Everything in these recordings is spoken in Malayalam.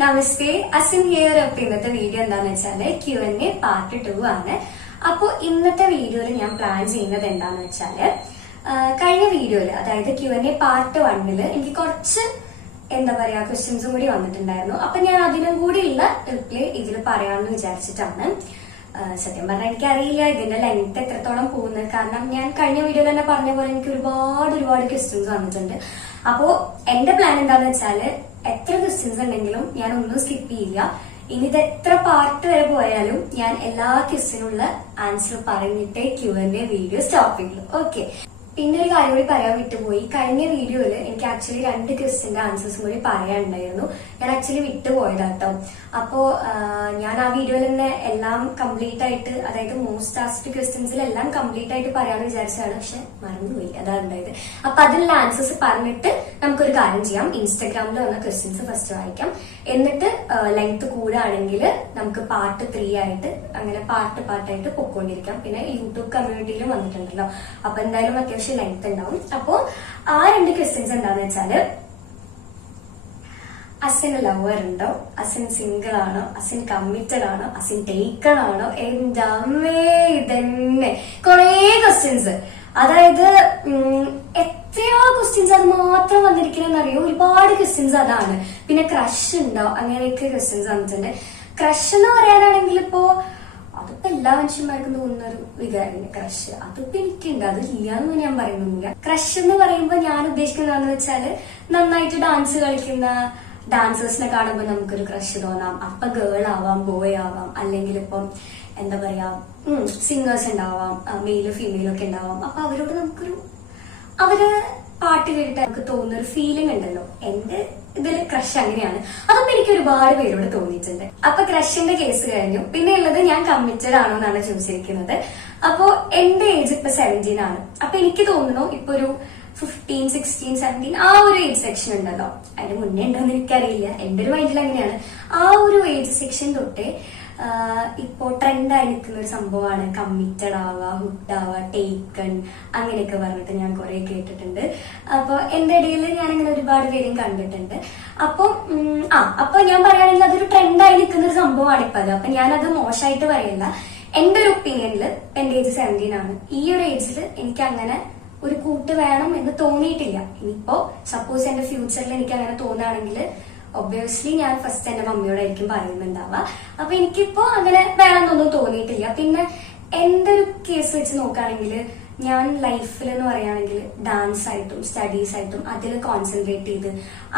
നമസ്തേ, അസിൻ ഹിയർ. അപ്പൊ ഇന്നത്തെ വീഡിയോ എന്താന്ന് വെച്ചാല് Q&A പാർട്ട് 2 ആണ്. അപ്പൊ ഇന്നത്തെ വീഡിയോയിൽ ഞാൻ പ്ലാൻ ചെയ്യുന്നത് എന്താന്ന് വെച്ചാല് കഴിഞ്ഞ വീഡിയോയില്, അതായത് Q&A പാർട്ട് 1 എനിക്ക് കുറച്ച് എന്താ പറയാ ക്വസ്റ്റ്യൻസും കൂടി വന്നിട്ടുണ്ടായിരുന്നു. അപ്പൊ ഞാൻ അതിനും കൂടിയുള്ള റിപ്ലൈ ഇതിൽ പറയാമെന്ന് വിചാരിച്ചിട്ടാണ്. സത്യം പറഞ്ഞാൽ എനിക്കറിയില്ല ഇതിന്റെ ലെങ്ത് എത്രത്തോളം പോകുന്നത്. കാരണം ഞാൻ കഴിഞ്ഞ വീഡിയോയിൽ തന്നെ പറഞ്ഞ പോലെ എനിക്ക് ഒരുപാട് ക്വസ്റ്റ്യൻസ് വന്നിട്ടുണ്ട്. അപ്പോ എന്റെ പ്ലാൻ എന്താന്ന് വെച്ചാല് എത്ര ക്വസ്റ്റ്യൻസ് ഉണ്ടെങ്കിലും ഞാൻ ഒന്നും സ്കിപ്പ് ചെയ്യില്ല. ഇനി ഇത് എത്ര പാർട്ട് വരെ പോയാലും ഞാൻ എല്ലാ ക്വസ്റ്റ്യനുള്ള ആൻസർ പറഞ്ഞിട്ടേ Q&A വീഡിയോ സ്റ്റോപ്പ് ചെയ്യുള്ളൂ. ഓക്കെ. പിന്നെ ഒരു കാര്യം കൂടി പറയാൻ വിട്ടുപോയി. കഴിഞ്ഞ വീഡിയോയില് എനിക്ക് ആക്ച്വലി 2 ക്വസ്റ്റ്യന്റെ ആൻസേഴ്സും കൂടി പറയാനുണ്ടായിരുന്നു. ഞാൻ ആക്ച്വലി വിട്ടുപോയതാട്ടോ. അപ്പോ ഞാൻ ആ വീഡിയോയിൽ തന്നെ എല്ലാം കംപ്ലീറ്റ് ആയിട്ട്, അതായത് മോസ്റ്റ് ആസ്ക്ഡ് ക്വസ്റ്റ്യൻസിലെല്ലാം കംപ്ലീറ്റ് ആയിട്ട് പറയാന്ന് വിചാരിച്ചതാണ്. പക്ഷെ മറന്നുപോയി, അതാണ് ഉണ്ടായത്. അപ്പൊ അതിലുള്ള ആൻസേഴ്സ് പറഞ്ഞിട്ട് നമുക്കൊരു കാര്യം ചെയ്യാം. ഇൻസ്റ്റാഗ്രാമിൽ വന്ന ക്വസ്റ്റ്യൻസ് ഫസ്റ്റ് വായിക്കാം. എന്നിട്ട് ലെങ്ത് കൂടുകയാണെങ്കിൽ നമുക്ക് പാർട്ട് 3 ആയിട്ട് അങ്ങനെ പാർട്ടായിട്ട് പൊക്കോണ്ടിരിക്കാം. പിന്നെ യൂട്യൂബ് കമ്മ്യൂണിറ്റിയിലും വന്നിട്ടുണ്ടല്ലോ. അപ്പൊ എന്തായാലും അത്യാവശ്യം ലെങ്ത് ഉണ്ടാവും. അപ്പോ ആ 2 ക്വസ്റ്റ്യൻസ് എന്താന്ന് വെച്ചാല്, അസിന് ലവർ ഉണ്ടോ, അസിൻ സിംഗിൾ ആണോ, അസിൻ കമ്മിറ്റഡ് ആണോ, അസിൻ ടേക്കൺ ആണോ? എന്റെ അമ്മേ, ഇതന്നെ കൊറേ ക്വസ്റ്റ്യൻസ്. അതായത് എത്രയോ ക്വസ്റ്റ്യൻസ് അത് മാത്രം വന്നിരിക്കണെന്നറിയോ. ഒരുപാട് ക്വസ്റ്റ്യൻസ് അതാണ്. പിന്നെ ക്രഷ് ഉണ്ടോ, അങ്ങനെയൊക്കെ ക്വസ്റ്റ്യൻസ് വന്നിട്ടുണ്ട്. ക്രഷ് എന്ന് പറയാനാണെങ്കിൽ ഇപ്പോ അതിപ്പോ എല്ലാ മനുഷ്യന്മാർക്കും തോന്നുന്ന ഒരു വികാരമില്ല ക്രഷ്. അതിപ്പോ എനിക്കുണ്ട്, അത് ഇല്ലാന്ന് ഞാൻ പറയുന്നില്ല. ക്രഷ് എന്ന് പറയുമ്പോ ഞാൻ ഉദ്ദേശിക്കുന്നതെന്ന് വെച്ചാല് നന്നായിട്ട് ഡാൻസ് കളിക്കുന്ന ഡാൻസേഴ്സിനെ കാണുമ്പോൾ നമുക്കൊരു ക്രഷ് തോന്നാം. അപ്പൊ ഗേൾ ആവാം, ബോയ് ആവാം, അല്ലെങ്കിൽ ഇപ്പം എന്താ പറയാ സിംഗേഴ്സ് ഉണ്ടാവാം, മെയിലും ഫീമെയിലും ഒക്കെ ഉണ്ടാവാം. അപ്പൊ അവരോട് അവര് പാട്ട് കേട്ടിട്ട് നമുക്ക് തോന്നുന്ന ഒരു ഫീലിംഗ് ഉണ്ടല്ലോ. എന്റെ ഇതിൽ ക്രഷ് അങ്ങനെയാണ്. അതൊക്കെ എനിക്ക് ഒരുപാട് പേരോട് തോന്നിയിട്ടുണ്ട്. അപ്പൊ ക്രഷിന്റെ കേസ് കഴിഞ്ഞു. പിന്നെ ഉള്ളത് ഞാൻ കമ്മിറ്റഡ് ആണോ എന്നാണ് ചോദിച്ചിരിക്കുന്നത്. അപ്പോ എന്റെ ഏജ് ഇപ്പൊ 17 ആണ്. അപ്പൊ എനിക്ക് തോന്നുന്നു ഇപ്പൊ ഒരു 15, 16, 17 ആ ഒരു ഏജ് സെക്ഷൻ ഉണ്ടല്ലോ. അതിന് മുന്നേ ഉണ്ടോന്ന് എനിക്കറിയില്ല. എന്റെ ഒരു മൈൻഡിൽ അങ്ങനെയാണ്. ആ ഒരു ഏജ് സെക്ഷൻ തൊട്ടേ ഇപ്പോ ട്രെൻഡായി നിൽക്കുന്ന ഒരു സംഭവമാണ് കമ്മിറ്റഡ് ആവുക, ഹുഡ് ആവുക, ടേക്കൺ അങ്ങനെയൊക്കെ പറഞ്ഞിട്ട് ഞാൻ കുറെ കേട്ടിട്ടുണ്ട്. അപ്പൊ എന്റെ ഇടയിൽ ഞാൻ അങ്ങനെ ഒരുപാട് പേരും കണ്ടിട്ടുണ്ട്. അപ്പൊ ഞാൻ പറയുകയാണെങ്കിൽ അതൊരു ട്രെൻഡായി നിൽക്കുന്ന ഒരു സംഭവമാണ് ഇപ്പൊ അത്. അപ്പൊ ഞാനത് മോശമായിട്ട് പറയില്ല. എന്റെ ഒരു ഒപ്പീനിയനിൽ എന്റെ ഏജ് 17 ആണ്. ഈ ഒരു ഏജിൽ എനിക്ക് അങ്ങനെ ഒരു കൂട്ട് വേണം എന്ന് തോന്നിയിട്ടില്ല. ഇനിയിപ്പോ സപ്പോസ് എന്റെ ഫ്യൂച്ചറിൽ എനിക്ക് അങ്ങനെ തോന്നുകയാണെങ്കിൽ ഒബ്വിയസ്ലി ഞാൻ ഫസ്റ്റ് എന്റെ മമ്മിയോടായിരിക്കും പറയുന്നുണ്ടാവുക. അപ്പൊ എനിക്കിപ്പോ അങ്ങനെ വേണമെന്നൊന്നും തോന്നിയിട്ടില്ല. പിന്നെ എന്റെ ഒരു കേസ് വെച്ച് നോക്കുകയാണെങ്കിൽ ഞാൻ ലൈഫിൽ എന്ന് പറയുകയാണെങ്കിൽ ഡാൻസ് ആയിട്ടും സ്റ്റഡീസ് ആയിട്ടും അതിൽ കോൺസെൻട്രേറ്റ് ചെയ്ത്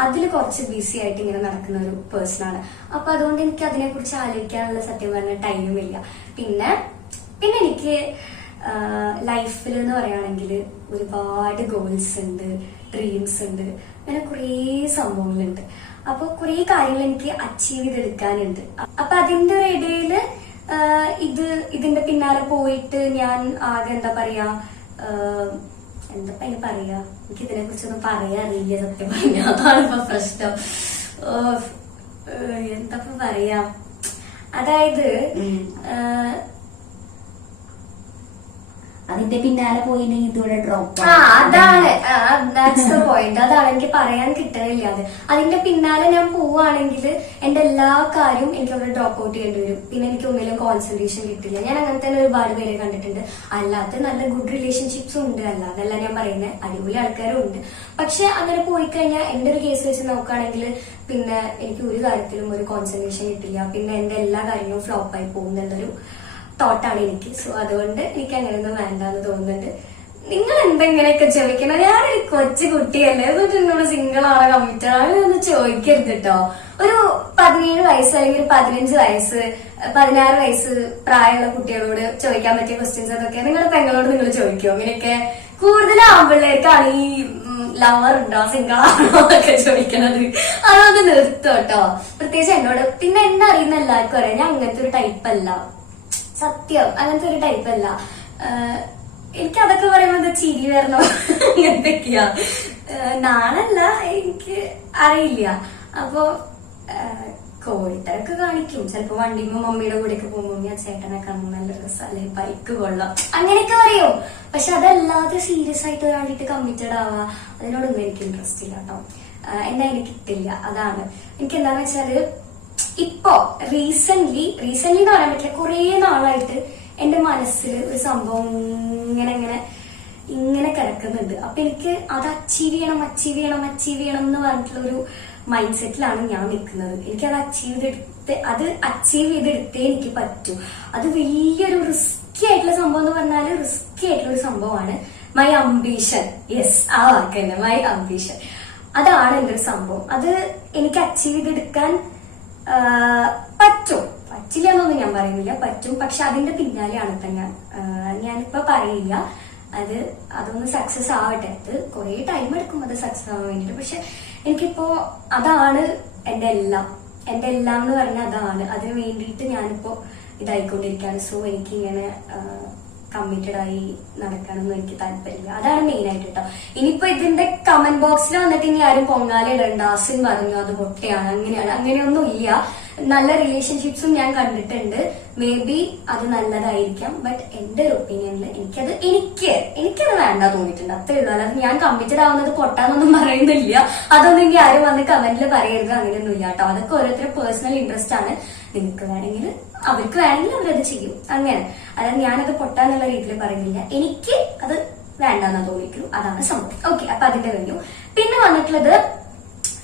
അതിൽ കുറച്ച് ബിസി ആയിട്ട് ഇങ്ങനെ നടക്കുന്ന ഒരു പേഴ്സണാണ്. അപ്പൊ അതുകൊണ്ട് എനിക്ക് അതിനെ കുറിച്ച് ആലോചിക്കാനുള്ള സത്യം പറഞ്ഞ ടൈമുമില്ല. പിന്നെ എനിക്ക് ലൈഫിൽ എന്ന് പറയുകയാണെങ്കിൽ ഒരുപാട് ഗോൾസ് ഉണ്ട്, ഡ്രീംസ് ഉണ്ട്, അങ്ങനെ കുറേ സംഭവങ്ങളുണ്ട്. അപ്പൊ കുറെ കാര്യങ്ങൾ എനിക്ക് അച്ചീവ് ചെയ്തെടുക്കാനുണ്ട്. അപ്പൊ അതിന്റെ ഒരു ഇടയില് ഇതിന്റെ പിന്നാലെ പോയിട്ട് ഞാൻ ആകെ എന്താ പറയാ എനിക്ക് ഇതിനെ കുറിച്ചൊന്നും പറയാറില്ല സത്യം പറഞ്ഞ. അതാണ് ഇപ്പൊ പ്രശ്നം. എന്താ പറയാ, അതായത് അതിന്റെ പിന്നാലെ പോയില്ലെങ്കിൽ ഇതോടെ ഡ്രോപ്പ്. അതാണ് ദാറ്റ്സ് ദ പോയിന്റ്. അതാണ് എനിക്ക് പറയാൻ കിട്ടുന്നില്ല. അതിന്റെ പിന്നാലെ ഞാൻ പോവുകയാണെങ്കിൽ എന്റെ എല്ലാ കാര്യവും എനിക്ക് അവിടെ ഡ്രോപ്പ് ഔട്ട് ചെയ്യേണ്ടി വരും. പിന്നെ എനിക്ക് ഒന്നിലും കോൺസെൻട്രേഷൻ കിട്ടില്ല. ഞാൻ അങ്ങനെ തന്നെ ഒരുപാട് പേരെ കണ്ടിട്ടുണ്ട്. അല്ലാത്ത നല്ല ഗുഡ് റിലേഷൻഷിപ്സും ഉണ്ട്, അല്ലാതല്ല ഞാൻ പറയുന്നത്, അടിപൊളി ആൾക്കാരും ഉണ്ട്. പക്ഷെ അങ്ങനെ പോയി കഴിഞ്ഞാൽ എന്റെ ഒരു കേസ് വെച്ച് നോക്കുകയാണെങ്കിൽ പിന്നെ എനിക്ക് ഒരു കാര്യത്തിലും ഒരു കോൺസെൻട്രേഷൻ കിട്ടില്ല. പിന്നെ എന്റെ എല്ലാ കാര്യങ്ങളും ഫ്ലോപ്പായി പോകും എന്നുള്ളൊരു തോട്ടാണ് എനിക്ക്. സോ അതുകൊണ്ട് എനിക്ക് അങ്ങനെയൊന്നും വേണ്ടെന്ന് തോന്നുന്നുണ്ട്. നിങ്ങൾ എന്തെങ്ങനെയൊക്കെ ചോദിക്കണം. ഞാനൊരു കൊച്ചു കുട്ടിയല്ലേ, എന്നിട്ട് എന്നോട് സിംഗിൾ ആണോ കമ്മിറ്റഡ് ആണോ എന്ന് ചോദിക്കരുത് കേട്ടോ. ഒരു 17 വയസ്സ് അല്ലെങ്കിൽ ഒരു 15 വയസ്സ് 16 വയസ്സ് പ്രായമുള്ള കുട്ടികളോട് ചോദിക്കാൻ പറ്റിയ ക്വസ്റ്റ്യൻസ് അതൊക്കെ നിങ്ങളുടെ പെങ്ങളോട് നിങ്ങൾ ചോദിക്കുമോ? അങ്ങനെയൊക്കെ കൂടുതൽ ആമ്പിള്ളേർക്കാണ് ഈ ലവർ ഉണ്ടോ, സിംഗിൾ ആണോ എന്നൊക്കെ ചോദിക്കണത്. അതൊന്ന് നിർത്തും കേട്ടോ, പ്രത്യേകിച്ച് എന്നോട്. പിന്നെ എന്നെ അറിയുന്ന എല്ലാവർക്കും അറിയാം ഞാൻ അങ്ങനത്തെ ഒരു ടൈപ്പ് അല്ല. സത്യം, അങ്ങനത്തെ ഒരു ടൈപ്പ് അല്ല. എനിക്ക് അതൊക്കെ പറയുമ്പോ ചിരി വരണോ എന്തൊക്കെയാ നാളല്ല, എനിക്ക് അറിയില്ല. അപ്പൊ കോഴിത്തരൊക്കെ കാണിക്കും. ചിലപ്പോ വണ്ടിമ്മ മമ്മിയുടെ കൂടെയൊക്കെ പോകുമ്പോ ഞാൻ ചേട്ടനെ കാണും, നല്ല രസം, അല്ലെങ്കിൽ ബൈക്ക് കൊള്ളാം, അങ്ങനെയൊക്കെ പറയും. പക്ഷെ അതല്ലാതെ സീരിയസ് ആയിട്ട് ഒരാളിട്ട് കമ്മിറ്റഡ് ആവാ അതിനോടൊന്നും എനിക്ക് ഇൻട്രസ്റ്റ് ഇല്ല കേട്ടോ. എന്നെ അതിന് കിട്ടില്ല. അതാണ് എനിക്ക് എന്താന്ന് വെച്ചാല് ഇപ്പോ റീസെന്റ് എന്ന് പറയാൻ പറ്റില്ല, കുറെ നാളായിട്ട് എന്റെ മനസ്സിൽ ഒരു സംഭവം ഇങ്ങനെ കിടക്കുന്നുണ്ട്. അപ്പൊ എനിക്ക് അത് അച്ചീവ് ചെയ്യണം എന്ന് പറഞ്ഞിട്ടുള്ള ഒരു മൈൻഡ് സെറ്റിലാണ് ഞാൻ നിൽക്കുന്നത്. എനിക്ക് അത് അച്ചീവ് ചെയ്തെടുത്തേ എനിക്ക് പറ്റൂ. അത് വലിയൊരു റിസ്കി ആയിട്ടുള്ള സംഭവം എന്ന് പറഞ്ഞാല് റിസ്കി ആയിട്ടുള്ള ഒരു സംഭവമാണ്. മൈ അംബീഷൻ, യെസ്, ആ വാക്ക് തന്നെ, മൈ അംബീഷൻ. അതാണ് എന്റെ ഒരു സംഭവം. അത് എനിക്ക് അച്ചീവ് ചെയ്തെടുക്കാൻ പറ്റില്ല എന്നൊന്നും ഞാൻ പറയുന്നില്ല, പറ്റും. പക്ഷെ അതിന്റെ പിന്നാലെയാണ് ഇപ്പൊ ഞാനിപ്പോ പറയില്ല. അതൊന്ന് സക്സസ് ആവട്ടെ. അത് കുറെ ടൈം എടുക്കും അത് സക്സസ് ആവാൻ വേണ്ടിട്ട്. പക്ഷെ എനിക്കിപ്പോ അതാണ് എന്റെ എല്ലാം എന്ന് പറഞ്ഞാൽ അതാണ്. അതിന് വേണ്ടിയിട്ട് ഞാനിപ്പോ ഇതായിക്കൊണ്ടിരിക്കുകയാണ്. സോ എനിക്കിങ്ങനെ കമ്മിറ്റഡ് ആയി നടക്കാനൊന്നും എനിക്ക് താല്പര്യമില്ല. അതാണ് മെയിൻ ആയിട്ട് കേട്ടോ. ഇനിയിപ്പോ ഇതിന്റെ കമന്റ് ബോക്സിൽ വന്നിട്ട് ഇനി ആരും പൊങ്ങാലിടണ്ട, അസിൻ പറഞ്ഞു അത് പൊട്ടയാണ്, അങ്ങനെയൊന്നും ഇല്ല. നല്ല റിലേഷൻഷിപ്സും ഞാൻ കണ്ടിട്ടുണ്ട്. മേ ബി അത് നല്ലതായിരിക്കാം. ബട്ട് എന്റെ ഒരു ഒപ്പീനിയനിൽ എനിക്കത് വേണ്ട തോന്നിയിട്ടുണ്ട്, അത്രേ ഉള്ളൂ. അല്ലാതെ ഞാൻ കമ്മിറ്റഡ് ആവുന്നത് പൊട്ടാന്നൊന്നും പറയുന്നില്ല. അതൊന്നും ഇനി ആരും വന്ന് കമന്റിൽ പറയരുത്, അങ്ങനെയൊന്നും ഇല്ല കേട്ടോ. അതൊക്കെ ഓരോരുത്തരുടെ പേഴ്സണൽ ഇൻട്രസ്റ്റ് ആണ്. അവർക്ക് വേണമെങ്കിൽ അവരത് ചെയ്യും, അങ്ങനെ. അതായത് ഞാനത് പൊട്ടാന്നുള്ള രീതിയിൽ പറയുന്നില്ല. എനിക്ക് അത് വേണ്ടെന്നാ തോന്നിയിട്ടുള്ളൂ, അതാണ് സംഭവം. ഓക്കെ, അപ്പൊ അതിന്റെ കഴിഞ്ഞു. പിന്നെ വന്നിട്ടുള്ളത്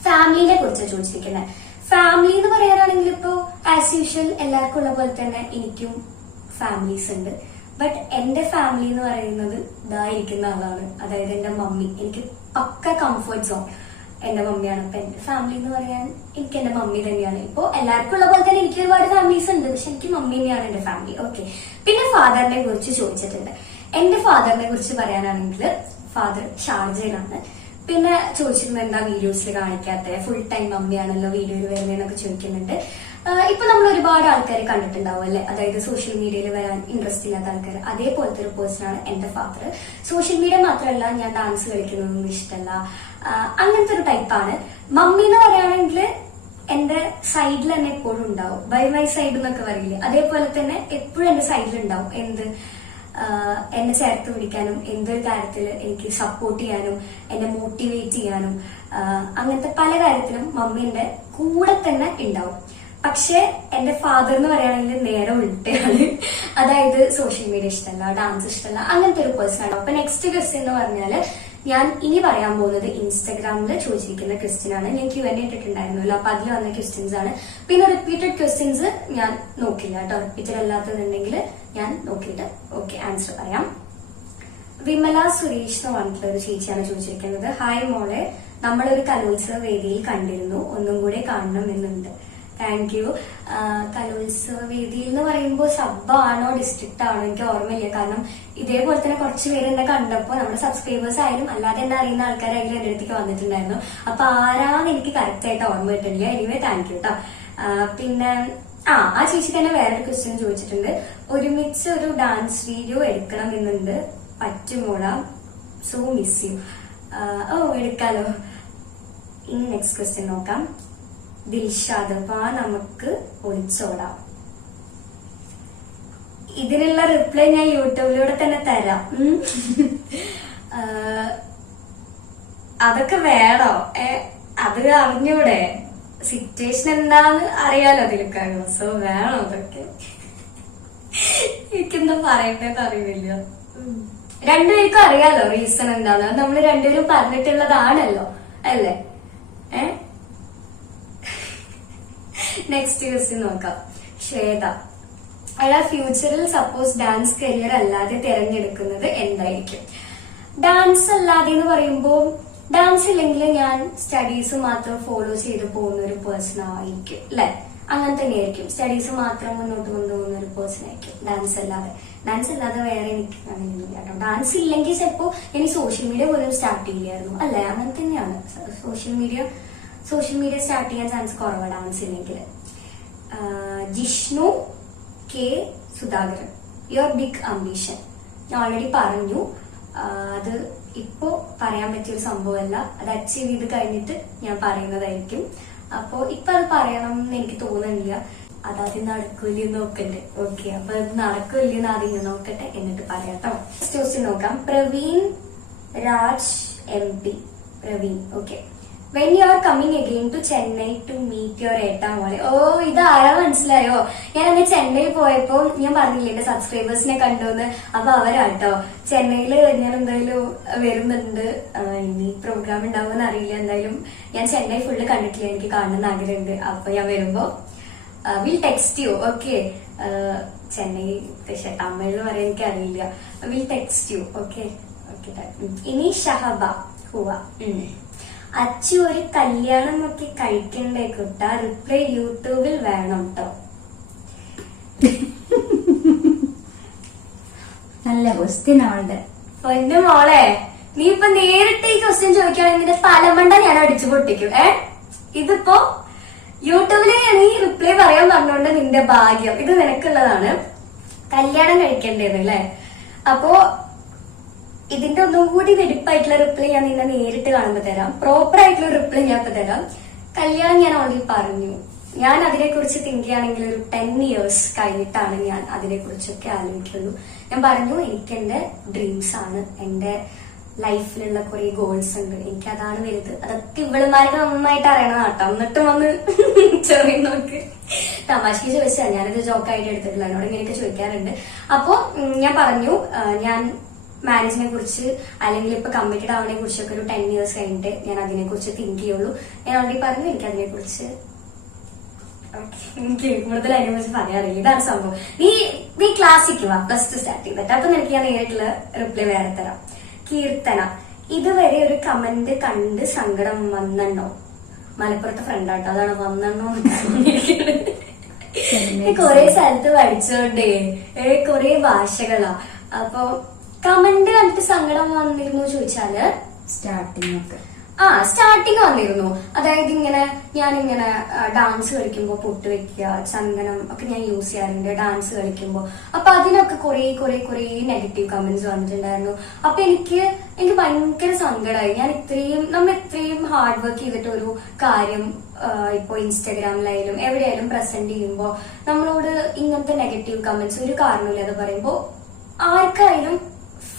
ഫാമിലിനെ കുറിച്ച് ചോദിച്ചിരിക്കുന്നത്. ഫാമിലി എന്ന് പറയാനാണെങ്കിൽ ഇപ്പോ ആസ് യൂഷ്വൽ എല്ലാവർക്കും ഉള്ള പോലെ തന്നെ എനിക്കും ഫാമിലീസ് ഉണ്ട്. ബട്ട് എന്റെ ഫാമിലി എന്ന് പറയുന്നത് ഇതായിരിക്കുന്ന ആളാണ്. അതായത് എന്റെ മമ്മി. എനിക്ക് പക്ക കംഫർട്ട് സോൺ എന്റെ മമ്മിയാണ്. അപ്പൊ എന്റെ ഫാമിലി എന്ന് പറയാൻ എനിക്ക് എന്റെ മമ്മി തന്നെയാണ്. ഇപ്പൊ എല്ലാവർക്കും ഉള്ള പോലെ തന്നെ എനിക്ക് ഒരുപാട് ഫാമിലീസ് ഉണ്ട്, പക്ഷെ എനിക്ക് മമ്മി തന്നെയാണ് എന്റെ ഫാമിലി. ഓക്കെ, പിന്നെ ഫാദറിനെ കുറിച്ച് ചോദിച്ചിട്ടുണ്ട്. എന്റെ ഫാദറിനെ കുറിച്ച് പറയാനാണെങ്കിൽ ഫാദർ ഷാർജയിലാണ്. പിന്നെ ചോദിച്ചിരുന്നത് എന്താ വീഡിയോസിൽ കാണിക്കാത്ത, ഫുൾ ടൈം മമ്മിയാണല്ലോ വീഡിയോയിൽ വരുന്നതെന്നൊക്കെ ചോദിക്കുന്നുണ്ട്. ഇപ്പൊ നമ്മൾ ഒരുപാട് ആൾക്കാരെ കണ്ടിട്ടുണ്ടാവും അല്ലെ, അതായത് സോഷ്യൽ മീഡിയയിൽ വരാൻ ഇൻട്രസ്റ്റ് ഇല്ലാത്ത ആൾക്കാർ. അതേപോലത്തെ ഒരു പേഴ്സൺ ആണ് എന്റെ ഫാദർ. സോഷ്യൽ മീഡിയ മാത്രമല്ല, ഞാൻ ഡാൻസ് കളിക്കുന്നതൊന്നും ഇഷ്ടമല്ല, അങ്ങനത്തെ ഒരു ടൈപ്പാണ്. മമ്മി എന്ന് പറയുകയാണെങ്കിൽ എന്റെ സൈഡിൽ തന്നെ എപ്പോഴും ഉണ്ടാവും. ബൈ മൈ സൈഡ് എന്നൊക്കെ പറയില്ലേ, അതേപോലെ തന്നെ എപ്പോഴും എന്റെ സൈഡിൽ ഉണ്ടാവും. എന്നെ ചേർത്ത് പിടിക്കാനും എന്തൊരു കാര്യത്തിൽ എനിക്ക് സപ്പോർട്ട് ചെയ്യാനും എന്നെ മോട്ടിവേറ്റ് ചെയ്യാനും അങ്ങനത്തെ പല കാര്യത്തിലും മമ്മി എന്റെ കൂടെ തന്നെ ഉണ്ടാവും. പക്ഷെ എന്റെ ഫാദർ എന്ന് പറയുകയാണെങ്കിൽ നേരെ ഉൾട്ടയാണ്. അതായത് സോഷ്യൽ മീഡിയ ഇഷ്ടമല്ല, ഡാൻസ് ഇഷ്ടമല്ല, അങ്ങനത്തെ ഒരു പേഴ്സൺ ആണ്. അപ്പൊ നെക്സ്റ്റ് ക്വസ്റ്റ്യൻ എന്ന് പറഞ്ഞാല് ഞാൻ ഇനി പറയാൻ പോകുന്നത് ഇൻസ്റ്റാഗ്രാമിൽ ചോദിച്ചിരിക്കുന്ന ക്വസ്റ്റ്യൻ ആണ്. ഞാൻ Q&A ഇട്ടിട്ടുണ്ടായിരുന്നല്ലോ, അപ്പൊ അതിൽ വന്ന ക്വസ്റ്റ്യൻസ് ആണ്. പിന്നെ റിപ്പീറ്റഡ് ക്വസ്റ്റ്യൻസ് ഞാൻ നോക്കില്ല കേട്ടോ. റിപ്പീറ്റഡ് അല്ലാത്തതുണ്ടെങ്കിൽ ഞാൻ നോക്കിയിട്ട് ആൻസർ പറയാം. വിമല സുരേഷ് എന്ന് പറഞ്ഞിട്ടുള്ള ഒരു ചേച്ചിയാണ് ചോദിച്ചിരിക്കുന്നത്. ഹായ് മോളെ, നമ്മളൊരു കലോത്സവ വേദിയിൽ കണ്ടിരുന്നു, ഒന്നും കൂടെ കാണണം എന്നുണ്ട്. Thank you. കലോത്സവ വേദിയിൽ എന്ന് പറയുമ്പോൾ സബ് ആണോ ഡിസ്ട്രിക്ട് ആണോ എനിക്ക് ഓർമ്മയില്ല. കാരണം ഇതേപോലെ തന്നെ കുറച്ച് പേര് എന്നെ കണ്ടപ്പോൾ നമ്മുടെ സബ്സ്ക്രൈബേഴ്സ് ആയാലും അല്ലാതെ എന്നെ അറിയുന്ന ആൾക്കാരായാലും എന്റെ അടുത്തേക്ക് വന്നിട്ടുണ്ടായിരുന്നു. അപ്പൊ ആരാന്ന് എനിക്ക് കറക്റ്റ് ആയിട്ട് ഓർമ്മ കിട്ടില്ല. എനിവേ താങ്ക് യു കേട്ടോ. പിന്നെ ആ ചേച്ചി തന്നെ വേറൊരു ക്വസ്റ്റ്യൻ ചോദിച്ചിട്ടുണ്ട്. ഒരുമിച്ച് ഒരു ഡാൻസ് വീഡിയോ എടുക്കണം എന്നുണ്ട്, പറ്റുമോടാ? So miss you. എടുക്കാലോ. ഇനി നെക്സ്റ്റ് ക്വസ്റ്റ്യൻ നോക്കാം. ദിൽഷാദ്, വാ നമുക്ക് ഒളിച്ചോടാം. ഇതിനുള്ള റിപ്ലൈ ഞാൻ യൂട്യൂബിലൂടെ തന്നെ തരാം. അതൊക്കെ വേണോ? അത് അറിഞ്ഞൂടെ? സിറ്റുവേഷൻ എന്താന്ന് അറിയാലോ അതിലേക്കാണോ? സോ വേണോ അതൊക്കെ? എനിക്കെന്താ പറയണ്ടേന്ന് അറിയില്ല. രണ്ടുപേർക്കും അറിയാലോ റീസൺ എന്താണ്. നമ്മൾ രണ്ടുപേരും പറഞ്ഞിട്ടുള്ളതാണല്ലോ അല്ലേ? നെക്സ്റ്റ് ക്വസ്റ്റ്യൻ നോക്കാം. ശ്വേത, അയാൾ ഫ്യൂച്ചറിൽ സപ്പോസ് ഡാൻസ് കരിയർ അല്ലാതെ തിരഞ്ഞെടുക്കുന്നത് എന്തായിരിക്കും? ഡാൻസ് അല്ലാതെ എന്ന് പറയുമ്പോൾ ഡാൻസ് ഇല്ലെങ്കിൽ ഞാൻ സ്റ്റഡീസ് മാത്രം ഫോളോ ചെയ്ത് പോകുന്ന ഒരു പേഴ്സൺ ആയിരിക്കും അല്ലെ? അങ്ങനെ തന്നെയായിരിക്കും. സ്റ്റഡീസ് മാത്രം മുന്നോട്ട് കൊണ്ടുപോകുന്ന ഒരു പേഴ്സൺ ആയിരിക്കും. ഡാൻസ് അല്ലാതെ വേറെ എനിക്ക് അങ്ങനെയൊന്നുമില്ല കേട്ടോ. ഡാൻസ് ഇല്ലെങ്കിൽ ചിലപ്പോ ഇനി സോഷ്യൽ മീഡിയ പോലും സ്റ്റാർട്ട് ചെയ്യില്ലായിരുന്നു അല്ലെ? അങ്ങനെ തന്നെയാണ്. സോഷ്യൽ മീഡിയ സ്റ്റാർട്ട് ചെയ്യാൻ ചാൻസ് കുറവാണ് ഡാൻസ് ഇല്ലെങ്കിൽ. Jishnu K Sudhakaran, your big ambition. ഞാൻ ഓൾറെഡി പറഞ്ഞു, അത് ഇപ്പോ പറയാൻ പറ്റിയൊരു സംഭവമല്ല. അത് അച്ചീവ് ചെയ്ത് കഴിഞ്ഞിട്ട് ഞാൻ പറയുന്നതായിരിക്കും. അപ്പോ ഇപ്പൊ അത് പറയണം എന്ന് എനിക്ക് തോന്നുന്നില്ല. അതാദ്യം നടക്കില്ലെന്ന് നോക്കട്ടെ. ഓക്കെ, അപ്പൊ അത് നടക്കില്ലെന്ന് ആദ്യം നോക്കട്ടെ, എന്നിട്ട് പറയാട്ടോ. നെക്സ്റ്റ് ക്വസ്റ്റ്യൻ നോക്കാം. Praveen Raj MP. Praveen, okay. When you are coming again to Chennai to meet your ഏട്ടാ മോളെ. ഓ, ഇത് ആരാ മനസ്സിലായോ? ഞാൻ അന്ന് ചെന്നൈയിൽ പോയപ്പോ ഞാൻ പറഞ്ഞില്ലേ എന്റെ സബ്സ്ക്രൈബേഴ്സിനെ കണ്ടുവന്ന്. അപ്പൊ അവരാട്ടോ ചെന്നൈയില് ഞാൻ എന്തായാലും വരുന്നുണ്ട്. ഇനി പ്രോഗ്രാം ഉണ്ടാവുമെന്ന് അറിയില്ല. എന്തായാലും ഞാൻ ചെന്നൈ ഫുള്ള് കണ്ടിട്ടില്ല, എനിക്ക് കാണണമെന്ന് ആഗ്രഹമുണ്ട്. അപ്പൊ ഞാൻ വരുമ്പോ will text U. Okay, Chennai തമിഴിൽ പറയാൻ എനിക്ക് അറിയില്ല. Will text U. Okay okay. ഇനി ഷഹബ ഹുവ. അച്ചു ഒരു കല്യാണം ഒക്കെ കഴിക്കണ്ടേ കുട്ട? റിപ്ലൈ യൂട്യൂബിൽ വേണം ട്ടോ. നല്ല ക്വസ്റ്റ്യൻ അവളുടെ. പൊന്നു മോളെ, നീ ഇപ്പൊ നേരിട്ട് ഈ ക്വസ്റ്റ്യൻ ചോദിക്കുകയാണെങ്കിൽ നിന്റെ തലമണ്ട ഞാൻ അടിച്ചു പൊട്ടിക്കും. ഇതിപ്പോ യൂട്യൂബില് നീ റിപ്ലൈ പറയാൻ പറഞ്ഞോണ്ട് നിന്റെ ഭാഗ്യം. ഇത് നിനക്കുള്ളതാണ്. കല്യാണം കഴിക്കേണ്ടത് അല്ലേ? അപ്പോ ഇതിന്റെ ഒന്നും കൂടി വെടിപ്പായിട്ടുള്ള റിപ്ലൈ ഞാൻ നിന്നെ നേരിട്ട് കാണുമ്പോ തരാം. പ്രോപ്പർ ആയിട്ടുള്ള റിപ്ലൈ ഞാൻ ഇപ്പൊ തരാം. കല്യാണം ഞാൻ ഓൾറെഡി പറഞ്ഞു. ഞാൻ അതിനെ കുറിച്ച് തിങ്ക് ചെയ്യുകയാണെങ്കിൽ ഒരു 10 years കഴിഞ്ഞിട്ടാണ് ഞാൻ അതിനെ കുറിച്ചൊക്കെ ആലോചിക്കുള്ളൂ. ഞാൻ പറഞ്ഞു എനിക്ക് എന്റെ ഡ്രീംസ് ആണ്, എന്റെ ലൈഫിലുള്ള കുറെ ഗോൾസ് ഉണ്ട്, എനിക്ക് അതാണ് വലുത്. അതൊക്കെ ഇവളുമാർക്ക് നന്നായിട്ട് അറിയണം കേട്ടോ. എന്നിട്ടും വന്ന് ചെറിയ നോക്ക് തമാശക്ക് ചോദിച്ചാ, ഞാനത് ജോക്കായിട്ട് എടുത്തിട്ടില്ല, എന്നോട് ഇങ്ങനെയൊക്കെ ചോദിക്കാറുണ്ട്. അപ്പൊ ഞാൻ പറഞ്ഞു ഞാൻ മാരേജിനെ കുറിച്ച് അല്ലെങ്കിൽ ഇപ്പൊ കമ്മിറ്റഡ് ആവുന്നതിനെ കുറിച്ചൊക്കെ ഒരു 10 years കഴിഞ്ഞിട്ട് ഞാൻ അതിനെ കുറിച്ച് തിങ്ക് ചെയ്യുള്ളൂ. ഞാൻ ഓൾറെഡി പറഞ്ഞു എനിക്ക് അതിനെ കുറിച്ച് എനിക്ക് കൂടുതൽ അതിനെ കുറിച്ച് പറയാറില്ല. ഇതാണ് സംഭവം. നീ ക്ലാസ്സിക്ക് വാ, പ്ലസ് 2 സ്റ്റാർട്ട് ചെയ്തിട്ട്. അപ്പൊ നിനക്ക് ഞാൻ നേരിട്ടുള്ള റിപ്ലൈ വേറെ തരാം. കീർത്തന, ഇതുവരെ ഒരു കമന്റ് കണ്ട് സങ്കടം വന്നെണ്ണോ? മലപ്പുറത്തെ ഫ്രണ്ടാട്ടോ, അതാണ് വന്നെണ്ണോ. കൊറേ സ്ഥലത്ത് പഠിച്ചോണ്ടേ കൊറേ ഭാഷകളാ. അപ്പൊ കമന്റ് കണ്ടിട്ട് സങ്കടം വന്നിരുന്നു ചോദിച്ചാല് സ്റ്റാർട്ടിങ് വന്നിരുന്നു. അതായത് ഇങ്ങനെ ഞാനിങ്ങനെ ഡാൻസ് കളിക്കുമ്പോ പൊട്ട് വെക്കുക, ചന്ദനം ഒക്കെ ഞാൻ യൂസ് ചെയ്യാറുണ്ട് ഡാൻസ് കളിക്കുമ്പോ. അപ്പൊ അതിനൊക്കെ കുറെ നെഗറ്റീവ് കമന്റ്സ് വന്നിട്ടുണ്ടായിരുന്നു. അപ്പൊ എനിക്ക് ഭയങ്കര സങ്കടമായി. നമ്മൾ ഇത്രയും ഹാർഡ് വർക്ക് ചെയ്തിട്ട് ഒരു കാര്യം ഇപ്പൊ ഇൻസ്റ്റാഗ്രാമിലായാലും എവിടെയായാലും പ്രസന്റ് ചെയ്യുമ്പോ നമ്മളോട് ഇങ്ങനത്തെ നെഗറ്റീവ് കമന്റ്സ് ഒരു കാരണമില്ലാതെ പറയുമ്പോ ആർക്കായാലും